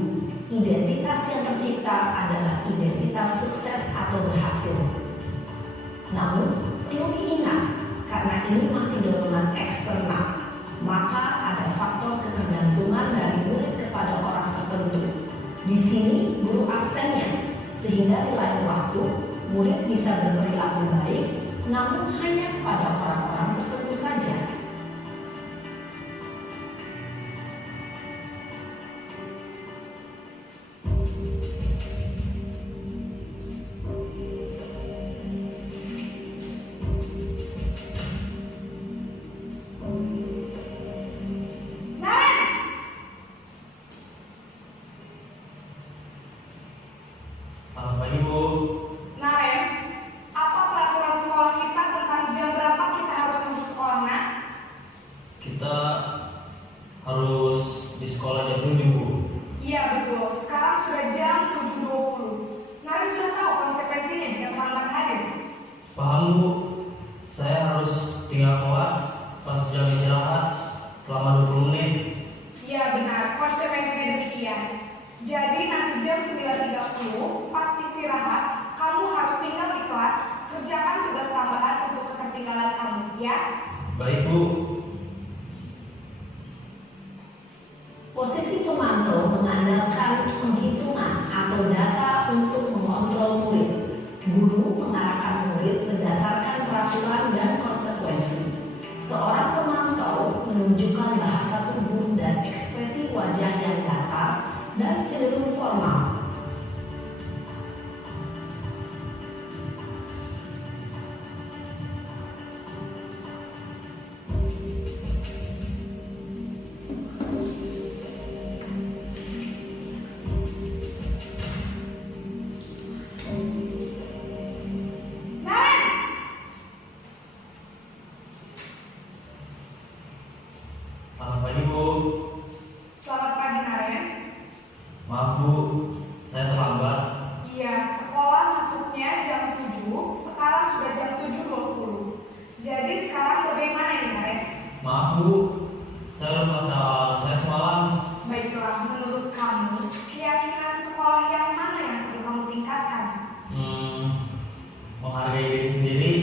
Identitas yang tercipta adalah identitas sukses atau berhasil. Namun, perlu diingat, karena ini masih dorongan eksternal, maka ada faktor ketergantungan dari murid kepada orang tertentu. Di sini guru absennya, sehingga di lain waktu murid bisa berperilaku baik, namun hanya kepada orang-orang tertentu saja. Naren, Selamat pagi, Bu. Naren, apa peraturan sekolah kita tentang jam berapa kita harus masuk sekolah, nak? Jadi nanti jam 9.30 pas istirahat, kamu harus tinggal di kelas, kerjakan tugas tambahan untuk ketertinggalan kamu, ya? Baik, Bu. Posisi pemantau mengandalkan penghitungan atau data untuk mengontrol murid. Guru mengarahkan murid berdasarkan peraturan dan konsekuensi. Seorang pemantau menunjukkan bahasa tubuh dan ekspresi wajah yang datar dan cenderung formal. Selamat pagi, Bu. Selamat pagi, Naren. Maaf, Bu. Saya terlambat. Iya, sekolah masuknya jam 7, sekarang sudah jam 7.20. Jadi sekarang bagaimana nih, Naren? Maaf, Bu. Saya lupa alarm saya semalam. Baiklah, menurut kamu, keyakinan sekolah yang mana yang perlu kamu tingkatkan? Menghargai diri sendiri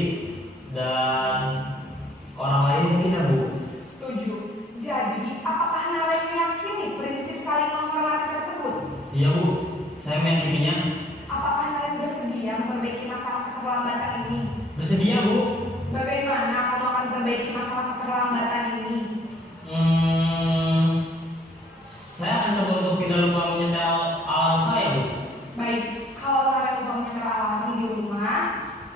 dan orang lain mungkin ya, Bu. Setuju. Jadi, apakah Naren meyakini prinsip saling menghormati tersebut? Iya, Bu. Saya meyakininya. Apakah Naren bersedia memperbaiki masalah keterlambatan ini? Bersedia, Bu. Bagaimana kamu akan memperbaiki masalah keterlambatan ini? Saya akan coba untuk tidak lupa menyetel alarm saya, Bu. Baik, kalau Naren lupa menyetel alarm di rumah,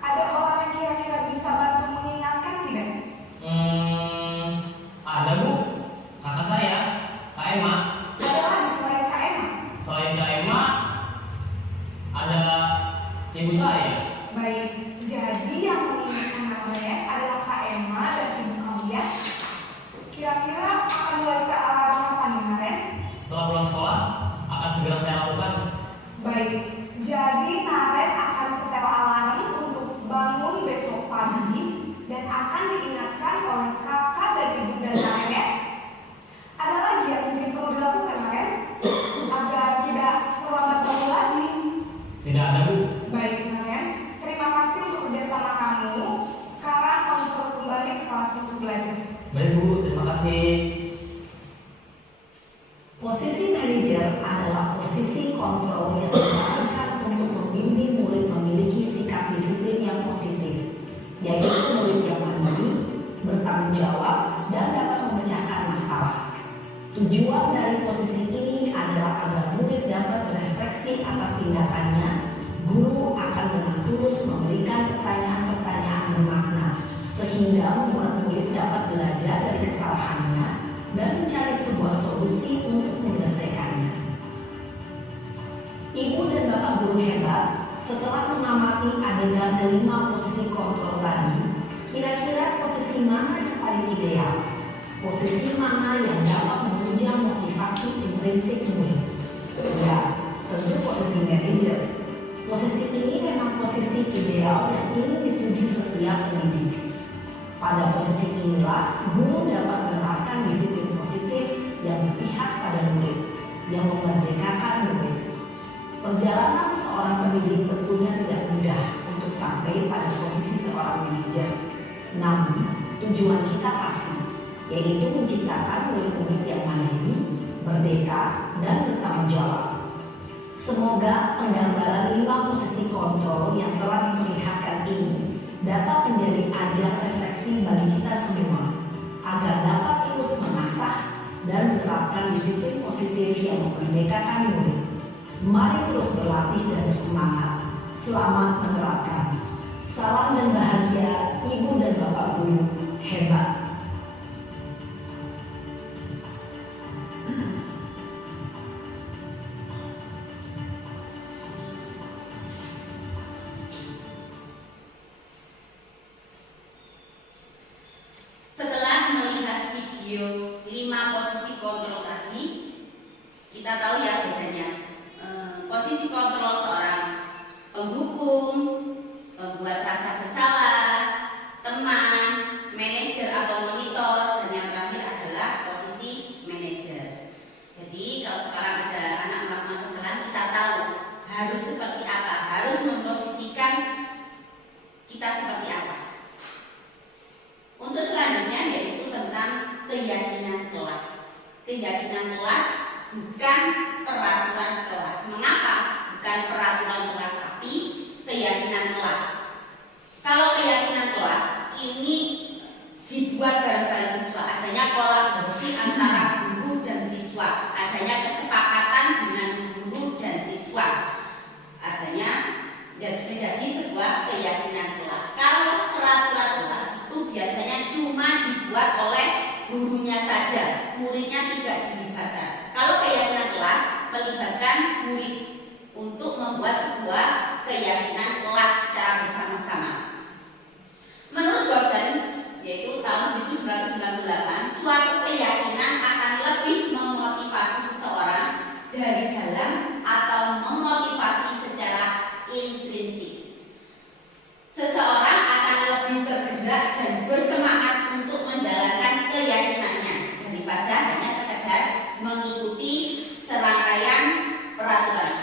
ada orang yang kira-kira bisa bantu mengingatkan tidak? Ada, Bu. Kakak saya, Kak Emma. Ada lagi selain Kak Emma? Selain Kak Emma, ada ibu saya. Baik, jadi yang mengingatkan Naren adalah Kak Emma dan ibu kamu, ya? Kira-kira akan mulai setel alarm kapan nih, Naren? Setelah pulang sekolah, akan segera saya lakukan. Baik, jadi Naren akan setel alarm untuk bangun besok pagi dan akan diingatkan oleh kakak dan ibunda Naren, ya? Ada lagi yang mungkin perlu dilakukan, Naren? Agar tidak terlambat bangun lagi. Tidak ada, Bu. Baik, Naren. Terima kasih untuk kerjasama kamu. Sekarang kamu perlu kembali ke kelas untuk belajar. Baik, Bu. Terima kasih. Posisi manajer adalah posisi kontrol yang disarankan untuk membimbing murid memiliki sikap disiplin yang positif, yaitu murid yang mandiri, bertanggung jawab, dan dapat memecahkan masalah. Tujuan dari posisi ini adalah agar murid dapat berefleksi atas tindakannya. Guru akan dengan tulus memberikan pertanyaan-pertanyaan bermakna, sehingga membuat murid dapat belajar dari kesalahannya dan mencari sebuah solusi untuk menyelesaikannya. Ibu dan bapak guru hebat, setelah mengamati adegan kelima posisi kontrol tadi, kira-kira posisi mana yang paling ideal? Posisi mana yang dapat menunjang motivasi intrinsik murid? Ya, tentu posisi manajer. Posisi ini memang posisi ideal yang ingin dituju setiap pendidik. Pada posisi inilah, guru dapat menerapkan disiplin positif yang berpihak pada murid, yang memerdekakan murid. Perjalanan seorang pendidik tentunya tidak mudah untuk sampai pada posisi seorang manajer. Namun, tujuan kita pasti, yaitu menciptakan murid-murid yang mandiri, merdeka, dan bertanggung jawab. Semoga penggambaran 5 posisi kontrol yang telah diperlihatkan ini dapat menjadi ajang refleksi bagi kita semua, agar dapat terus mengasah dan menerapkan disiplin positif yang memerdekakan murid. Mari terus berlatih dan bersemangat. Selamat menerapkan. Salam dan bahagia Ibu dan Bapak Guru hebat. Setelah melihat video 5 posisi kontrol tadi, kita tahu ya bedanya. Posisi kontrol seorang penghukum, pembuat rasa bersalah, teman, manajer atau monitor, dan yang terakhir adalah posisi manajer. Jadi kalau sekarang ada anak melakukan ini dibuat bareng-bareng siswa, adanya kolaborasi antara guru dan siswa, adanya kesepakatan dengan guru dan siswa, adanya menjadi sebuah keyakinan kelas. Kalau peraturan kelas itu biasanya cuma dibuat oleh gurunya saja, muridnya tidak dilibatkan. Kalau keyakinan kelas melibatkan murid untuk membuat sebuah keyakinan kelas secara bersama-sama. Menurut dosen, yaitu tahun 1998, suatu keyakinan akan lebih memotivasi seseorang dari dalam atau memotivasi secara intrinsik. Seseorang akan lebih tergerak dan bersemangat untuk menjalankan keyakinannya daripada hanya sekedar mengikuti serangkaian peraturan.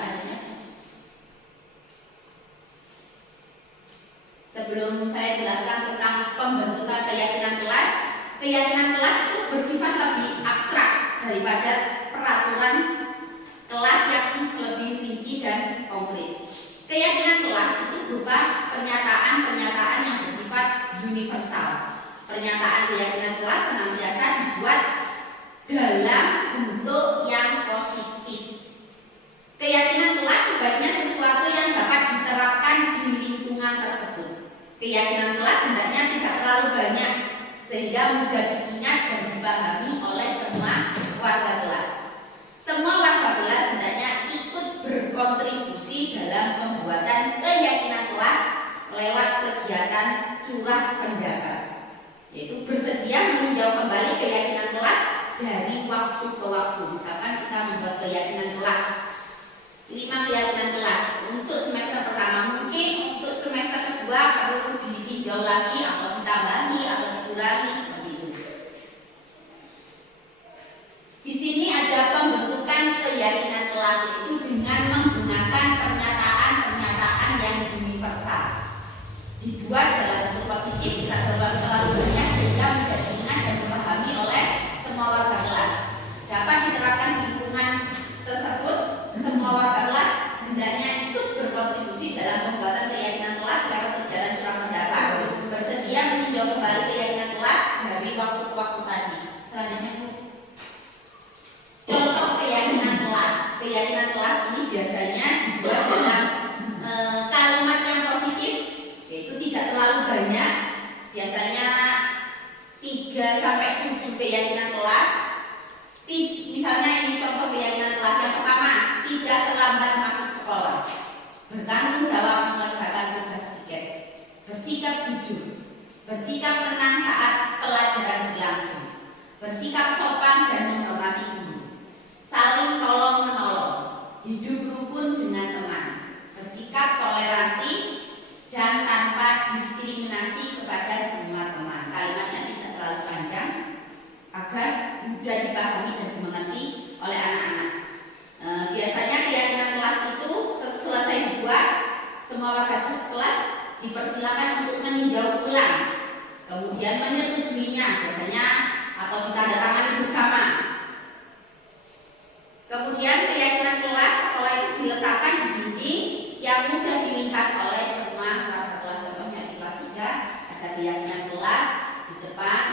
Sebelum saya jelaskan tentang pembentukan keyakinan kelas itu bersifat lebih abstrak daripada peraturan kelas yang lebih rinci dan konkret. Keyakinan kelas itu berupa pernyataan-pernyataan yang bersifat universal. Pernyataan keyakinan kelas senantiasa dibuat dalam bentuk yang positif. Keyakinan kelas sebaiknya sesuatu yang dapat diterapkan di lingkungan tersebut. Keyakinan kelas hendaknya tidak terlalu banyak sehingga mudah diingat dan dipahami oleh semua warga kelas. Semua warga kelas hendaknya ikut berkontribusi dalam pembuatan keyakinan kelas lewat kegiatan curah pendapat, yaitu bersedia meninjau kembali keyakinan kelas dari waktu ke waktu. Misalkan kita membuat keyakinan kelas 5 keyakinan kelas untuk semester pertama, mungkin untuk semester kedua perlu ditinjau lagi atau ditambahi atau dikurangi seperti itu. Di sini ada pembentukan keyakinan kelas itu dengan menggunakan pernyataan-pernyataan yang universal. Dibuat dalam bentuk positif, tidak terlalu banyak sehingga mudah diingat dan dipahami oleh semua warga kelas. Dapat diterapkan di lingkungan tersebut. Semua warga kelas hendaknya ikut berkontribusi dalam pembuatan keyakinan kelas lewat kegiatan curah pendapat, bersedia meninjau kembali keyakinan kelas dari waktu ke waktu tadi. Selanjutnya, contoh keyakinan kelas. Keyakinan kelas ini biasanya dibuat dalam kalimat yang positif, yaitu tidak terlalu banyak. Biasanya 3-7 keyakinan kelas. Misalnya ini contoh keyakinan kelas yang pertama, tidak terlambat masuk sekolah, bertanggung jawab mengerjakan tugas piket, bersikap jujur, bersikap tenang saat pelajaran berlangsung, bersikap sopan dan menghormati guru, saling tolong menolong, hidup rukun dengan teman, bersikap toleransi dan tanpa diskriminasi kepada semua teman. Kalimatnya tidak terlalu panjang agar mudah dipahami dan dimengerti oleh anak-anak. Biasanya keyakinan kelas itu selesai dibuat, semua warga kelas dipersilakan untuk meninjau ulang, kemudian menyetujuinya biasanya atau ditandatangani bersama. Kemudian keyakinan kelas sekolah itu diletakkan di dinding yang mudah dilihat oleh semua warga kelas. Contohnya di kelas 3 ada keyakinan kelas di depan.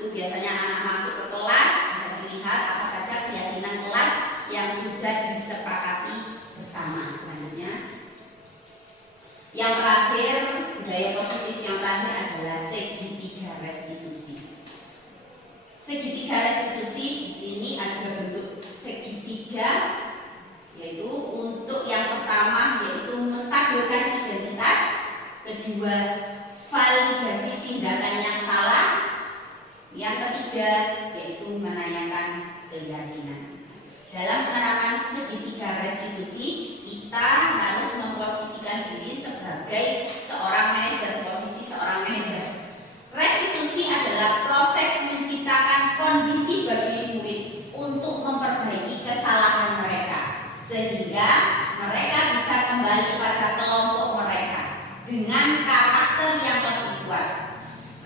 Itu biasanya anak masuk ke kelas bisa dilihat apa saja keyakinan kelas yang sudah disepakati bersama. Selanjutnya, yang terakhir, budaya positif yang terakhir adalah segitiga restitusi. Segitiga restitusi di sini ada bentuk segitiga, yaitu untuk yang pertama yaitu menstabilkan identitas, kedua validasi tindakan yang salah, yang ketiga yaitu menanyakan keyakinan. Dalam penerapan segitiga restitusi, kita harus memposisikan diri sebagai seorang manajer, posisi seorang manajer. Restitusi adalah proses menciptakan kondisi bagi murid untuk memperbaiki kesalahan mereka, sehingga mereka bisa kembali pada kelompok mereka dengan karakter yang lebih kuat.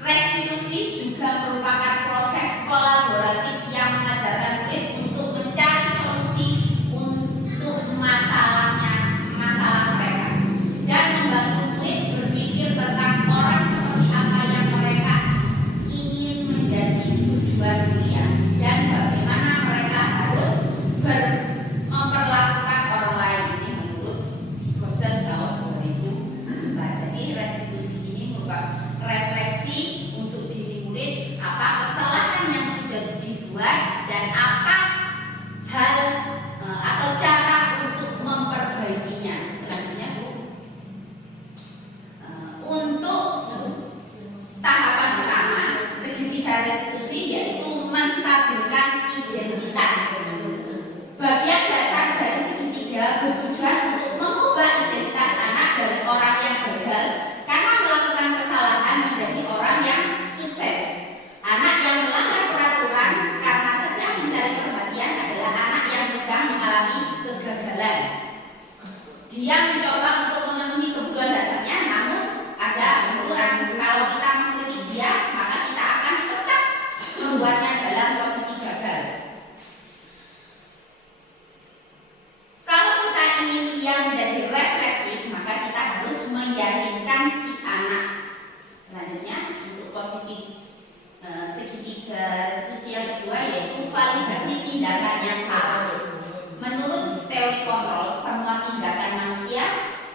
Restitusi juga merupakan proses kolaboratif yang mengajarkan murid untuk mencari solusi untuk masalah mereka dan membantu murid berpikir tentang orang seperti apa yang mereka dia mencoba untuk memenuhi kebutuhan dasarnya, namun ada benturan. Kalau kita mengkritik dia, maka kita akan tetap membuatnya dalam posisi gagal. Kalau kita ingin dia menjadi reflektif, maka kita harus meyakinkan si anak. Selanjutnya untuk posisi segitiga restitusi yang kedua yaitu validasi tindakan yang salah. Menurut teori kontrol, semua tindakan manusia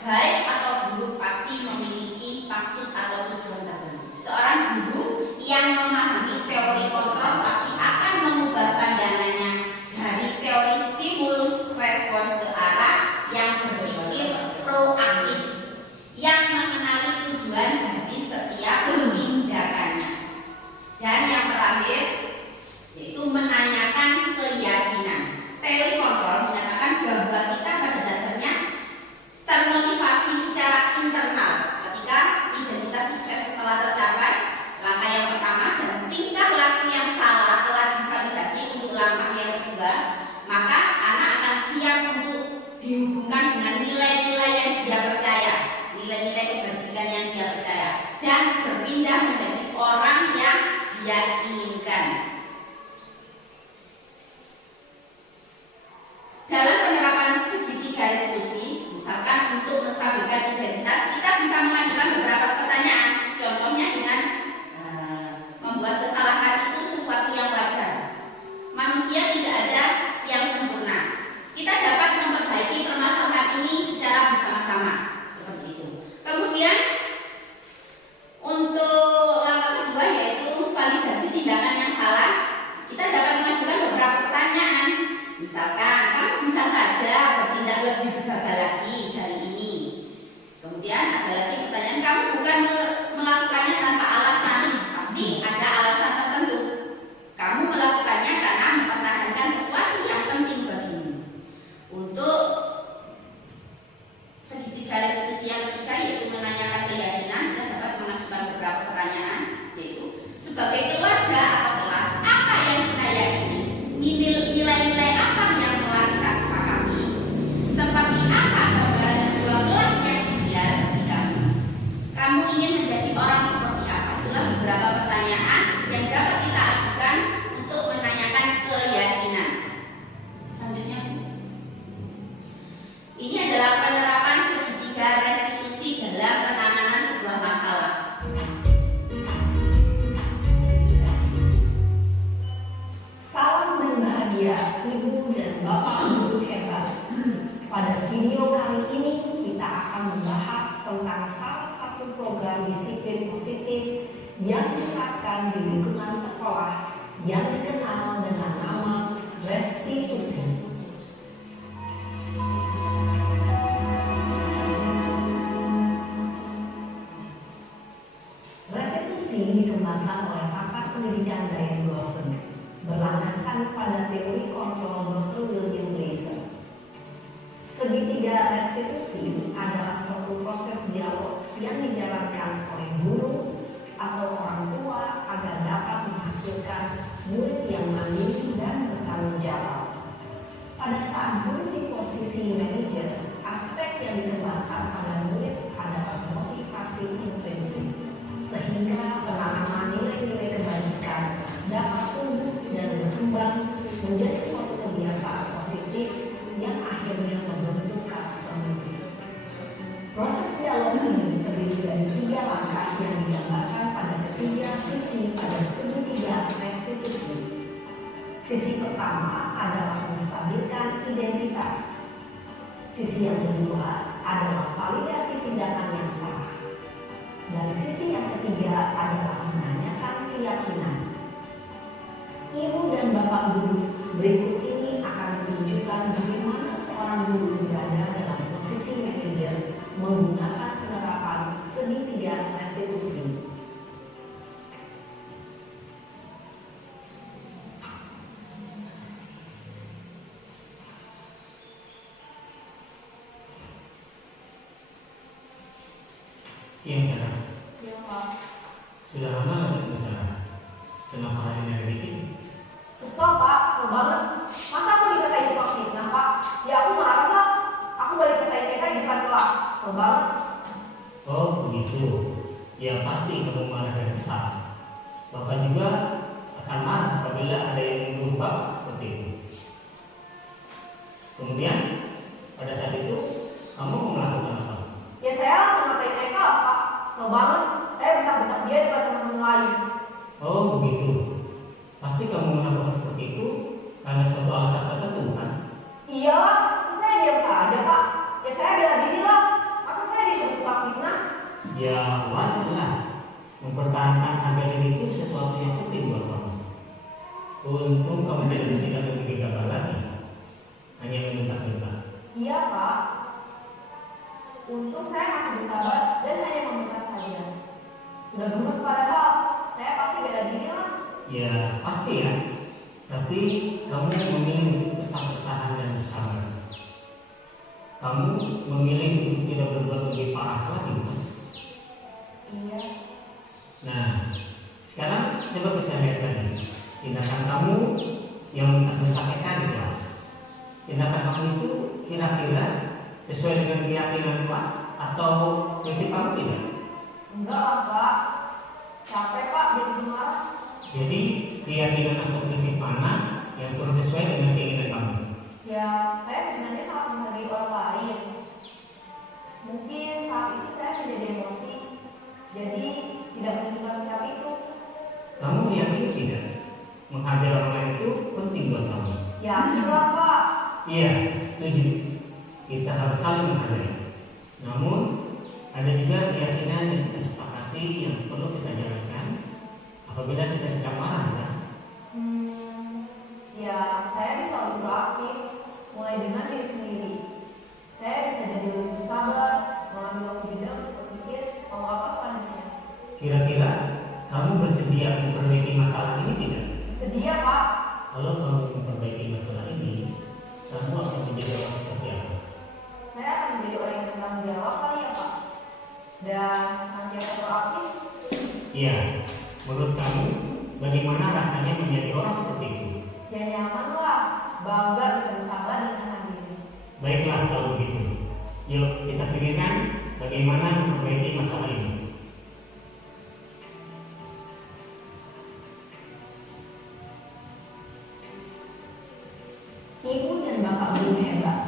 baik atau buruk pasti memiliki maksud atau tujuan tertentu. Seorang guru yang memahami teori kontrol pasti akan mengubah pandangannya dari teori stimulus respon ke arah yang berpikir proaktif, yang mengenali tujuan dari setiap tindakannya. Dan yang terakhir yaitu menanyakan keyakinan. Teori kontrol menyatakan bahwa kita pada dasarnya termotivasi secara internal ketika identitas sukses setelah tercapai. Langkah yang pertama dan tingkah laku yang salah telah divalidasi untuk langkah yang kedua, maka anak akan siap untuk dihubungkan dengan nilai-nilai yang dia percaya, nilai-nilai kebajikan yang dia percaya, dan berpindah menjadi orang yang dia inginkan. Dalam penerapan segitiga restitusi, misalkan untuk menstabilkan identitas, kita bisa mengajukan beberapa pertanyaan. Contohnya dengan membuat kesalahan itu sesuatu yang wajar. Manusia tidak ada yang sempurna. Kita dapat memperbaiki permasalahan ini secara bersama-sama, seperti itu. Kemudian untuk langkah kedua yaitu validasi tindakan yang salah, kita dapat mengajukan beberapa pertanyaan. Misalkan, kamu bisa saja bertindak lebih gegabah lagi dari ini. Kemudian ada lagi pertanyaan, kamu bukan melakukannya tanpa alasan. Pasti ada alasan tertentu. Kamu melakukannya karena mempertahankan sesuatu yang penting bagimu. Untuk segitiga restitusi yang ketiga yaitu menanyakan keyakinan, kita dapat mengajukan beberapa pertanyaan, yaitu sebagai keluarga atau kelas, apa yang kita yakini? Nilai-nilai apa yang telah kita sepakati? Seperti apa gambaran sebuah kelas yang ideal bagi kamu? Kamu ingin menjadi orang seperti apa? Itulah beberapa pertanyaan yang dapat kita ajukan untuk menanyakan keyakinan. Selanjutnya, ini adalah penerapan segitiga restitusi dalam penanganan sebuah masalah. Salam dan bahagia Ibu dan Bapak Guru hebat. Pada video kali ini kita akan membahas tentang salah satu program disiplin positif yang diterapkan di lingkungan sekolah yang dikenal dengan nama restitusi. Restitusi dikembangkan oleh pakar pendidikan Diane Gosson, berlandaskan pada teori kontrol Dr. William Blaser. Segitiga restitusi adalah suatu proses dialog yang dijalankan oleh guru atau orang tua agar dapat menghasilkan murid yang mandiri dan bertanggung jawab. Pada saat guru di posisi manajer, aspek yang dikembangkan pada murid adalah motivasi intrinsik, sehingga penanaman nilai-nilai kebajikan dapat tumbuh dan berkembang menjadi suatu kebiasaan positif yang akhirnya membentuk karakter murid. Proses dialog ini terdiri dari 3 langkah yang digambarkan pada ketiga sisi pada segitiga restitusi. Sisi pertama adalah menstabilkan identitas. Sisi yang kedua adalah validasi tindakan yang salah. Dan sisi yang ketiga adalah menanyakan keyakinan. Ibu dan Bapak Guru, berikut ini akan menunjukkan bagaimana seorang guru berada dalam posisi manajer menggunakan penerapan segitiga restitusi. Siang sana. Siang Pak. Sudah lama nggak ketemu sana? Kenapa hari ini ada di sini? Kesel Pak, kesel banget. Masa aku dikatain tukang fitnah Pak? Ya aku marah lah. Aku balik ke TK di depan kesel banget. Oh begitu. Ya pasti kamu marah dan kesal. Bapak juga akan marah apabila ada yang menuduh Bapak seperti itu. Kemudian pada saat itu kamu mau melakukan apa? Ya saya langsung ngatain Eka lah Pak. Kesel banget. Saya bentak-bentak dia depan teman-teman lain. Oh begitu. Pasti kamu melakukan seperti itu karena suatu alasan tertentu kan? Iyalah, masa saya diam saja Pak. Ya saya bela diri lah. Masa saya dituduh Pak fitnah? Ya wajar lah. Mempertahankan harga diri itu sesuatu yang penting buat kamu. Untung kamu tidak lebih gegabah lagi, hanya meminta-minta. Iya Pak. Untung saya masih bersabar dan hanya meminta saja. Sudah gemes padahal, saya pasti bela diri lah. Ya pasti ya. Tapi kamu memilih untuk tetap bertahan dan bersabar. Kamu memilih untuk tidak berbuat lebih parah lagi kan? Iya. Nah, sekarang coba kita lihat lagi tindakan kamu yang minta-minta Eka di kelas. Tindakan kamu itu kira-kira sesuai dengan keyakinan kelas atau prinsip kamu tidak? Enggak lah Pak. Capek Pak jadi marah. Jadi keyakinan atau prinsip mana yang kurang sesuai dengan keinginan kamu? Ya, saya sebenarnya sangat menghargai orang lain. Mungkin saat itu saya menjadi emosi, jadi tidak menunjukkan sikap itu. Kamu meyakini tidak? Menghargai orang lain itu penting buat kamu. Yakin lah Pak. Iya, setuju. Kita harus saling menghargai. Namun, ada juga keyakinan yang kita sepakati yang perlu kita jalankan apabila kita sedang marah, kan? Ya, saya bisa lebih proaktif, mulai dengan diri sendiri. Saya bisa jadi lebih bersabar, mengambil waktu jeda untuk berpikir mau apa selanjutnya. Kira-kira kamu bersedia memperbaiki masalah ini tidak? Bersedia Pak. Kalau kamu memperbaiki masalah ini, kamu akan menjadi orang seperti apa? Saya akan menjadi orang yang bertanggung jawab kali ya Pak. Dan senantiasa proaktif. Iya, menurut kamu bagaimana rasanya menjadi orang seperti itu? Ya nyaman lah, bangga bisa bersabar dan menahan diri. Baiklah kalau begitu. Yuk kita pikirkan bagaimana memperbaiki masalah ini. Ibu dan Bapak guru hebat.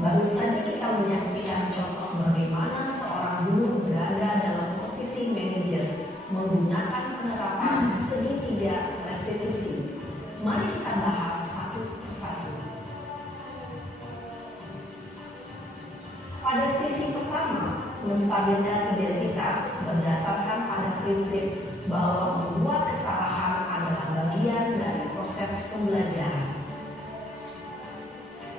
Baru saja kita menyaksikan contoh bagaimana seorang guru berada dalam posisi manajer menggunakan penerapan segitiga restitusi. Mari kita bahas satu persatu. Pada sisi pertama, menstabilkan identitas berdasarkan pada prinsip bahwa membuat kesalahan adalah bagian dari proses pembelajaran.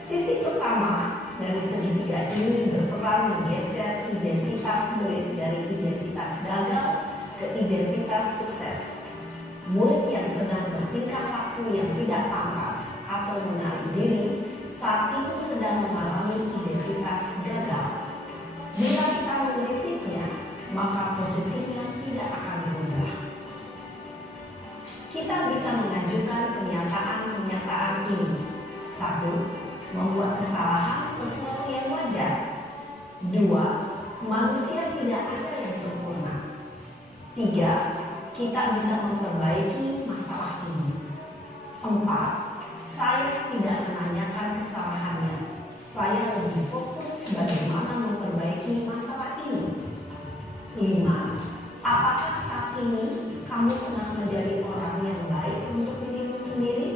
Sisi pertama dari segitiga ini berperan menggeser identitas murid dari identitas gagal ke identitas sukses. Murid yang sedang bertingkah laku yang tidak pantas atau menarik diri saat itu sedang mengalami identitas gagal. Bila kita mengkritiknya, maka posisinya tidak akan berubah. Kita bisa mengajukan pernyataan-pernyataan ini. 1. Membuat kesalahan sesuatu yang wajar. 2. Manusia tidak ada yang sempurna. 3. Kita bisa memperbaiki masalah ini. 4. Saya tidak menanyakan kesalahannya. Saya lebih fokus bagaimana memperbaiki masalah ini. 5. Apakah saat ini kamu pernah menjadi orang yang baik untuk dirimu sendiri?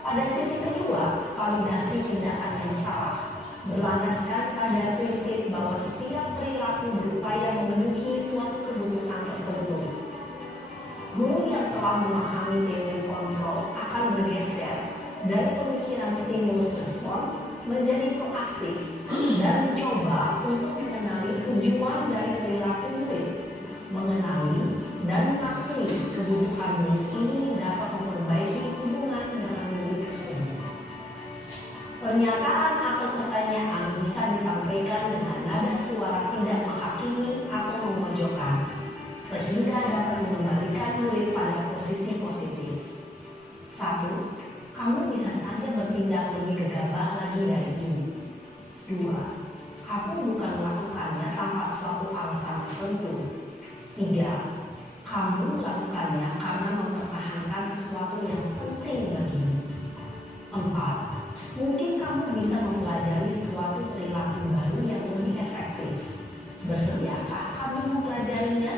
Pada sisi kedua, validasi tindakan yang salah berlandaskan pada prinsip bahwa setiap perilaku berupaya memenuhi suatu kebutuhan tertentu. Guru yang telah memahami teori kontrol akan bergeser dari pemikiran stimulus respon menjadi proaktif dan mencoba untuk mengenali tujuan dari perilaku murid, mengenali dan mengakui kebutuhan murid ini dapat memperbaiki hubungan dengan murid tersebut. Pernyataan atau pertanyaan bisa disampaikan dengan nada suara tidak menghakimi atau memojokkan, sehingga dapat mengembalikan murid pada posisi positif. 1. Kamu bisa saja bertindak lebih gegabah lagi dari ini. 2. Kamu bukan melakukannya tanpa suatu alasan tertentu. 3. Kamu melakukannya karena mempertahankan sesuatu yang penting bagimu. 4. Mungkin kamu bisa mempelajari suatu perilaku baru yang lebih efektif. Bersediakah kamu mempelajarinya?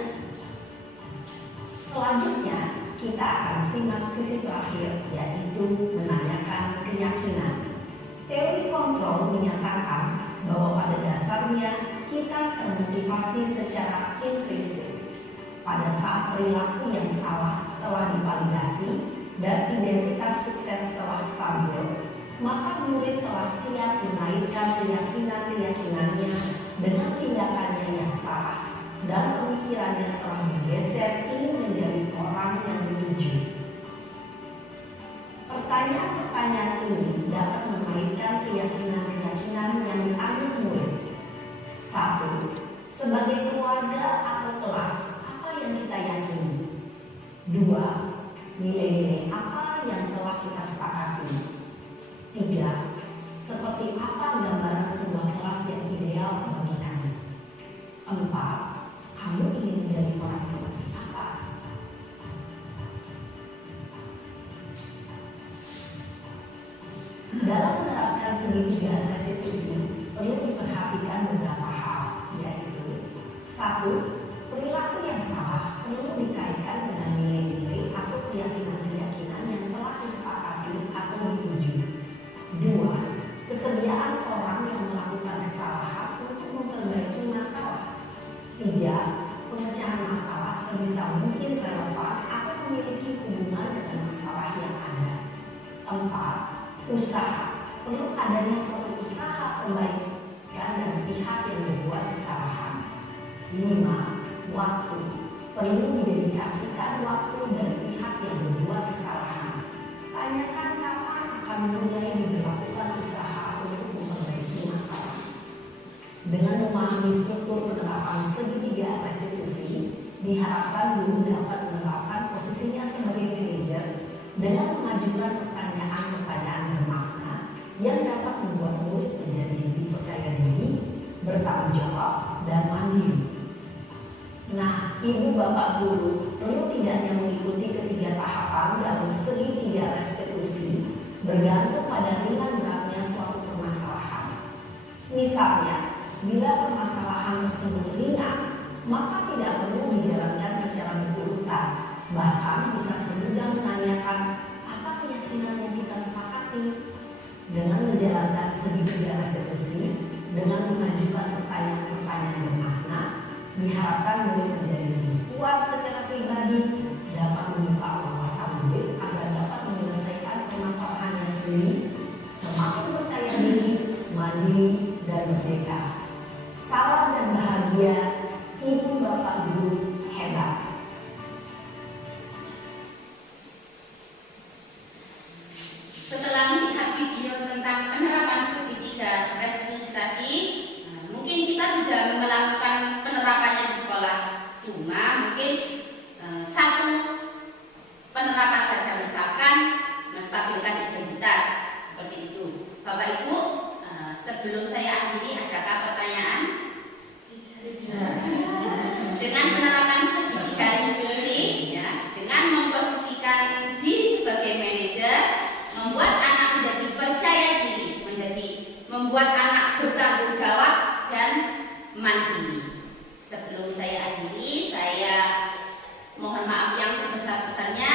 Selanjutnya, kita akan simak sisi terakhir, yaitu menanyakan keyakinan. Teori kontrol menyatakan bahwa pada dasarnya kita termotivasi secara intrinsik. Pada saat perilaku yang salah telah divalidasi dan identitas sukses telah stabil, maka murid telah siap menaikkan keyakinan-keyakinannya dengan tindakannya yang salah dan pemikirannya telah bergeser ingin menjadi orang yang dituju. Pertanyaan-pertanyaan ini dapat mengaitkan keyakinan-keyakinan yang diambil murid. 1. Sebagai keluarga atau kelas, apa yang kita yakini? 2. Nilai-nilai apa yang telah kita sepakati? 3. Seperti apa gambaran sebuah kelas yang ideal bagi kamu? 4. Kamu ingin menjadi orang seperti apa? Dalam menerapkan segitiga restitusi, perlu diperhatikan beberapa hal, yaitu 1. Perilaku yang salah perlu dikaitkan dengan nilai-nilai atau keyakinan-keyakinan yang telah disepakati atau dituju. 2. Kesediaan orang yang melakukan kesalahan untuk memperbaiki masalah. 3. Pemecahan masalah sebisa mungkin relevan atau memiliki hubungan dengan masalah yang ada. 4. Usaha. Perlu adanya suatu usaha perbaikan dari pihak yang berbuat kesalahan. 5. Waktu. Perlu didedikasikan waktu dari pihak yang berbuat kesalahan. Tanyakan kapan akan mulai diberlakukan usaha untuk memperbaiki masalah. Dengan memahami struktur penerapan segitiga restitusi, diharapkan guru dapat menerapkan posisinya sebagai manajer dengan mengajukan pertanyaan-pertanyaan bermakna yang dapat membuat murid menjadi lebih percaya diri, bertanggung jawab, dan mandiri. Nah, ibu bapak guru perlu tidaknya mengikuti ketiga tahapan dalam segitiga restitusi bergantung pada ringan beratnya suatu permasalahan. Misalnya, bila permasalahan tersebut ringan, maka tidak perlu dijalankan secara berurutan. Bahkan bisa semudah menanyakan apa keyakinan yang kita sepakati. Dengan menjalankan segitiga restitusi, dengan mengajukan pertanyaan-pertanyaan bermakna, diharapkan murid menjadi lebih kuat secara pribadi, dapat membuka wawasan murid agar dapat menyelesaikan permasalahannya sendiri, semakin percaya diri, mandiri, dan merdeka. Salam dan bahagia, ibu bapak guru hebat. Setelah melihat video tentang penerapan segitiga restitusi tadi, mungkin kita sudah melakukan penerapannya di sekolah. Cuma mungkin satu penerapan saja, misalkan menstabilkan identitas seperti itu. Bapak Ibu, sebelum saya akhiri, adakah pertanyaan? Dengan penerapan segitiga restitusi, ya, dengan memposisikan diri sebagai manajer, membuat anak menjadi percaya diri, membuat anak bertanggung jawab dan mandiri. Sebelum saya akhiri, saya mohon maaf yang sebesar-besarnya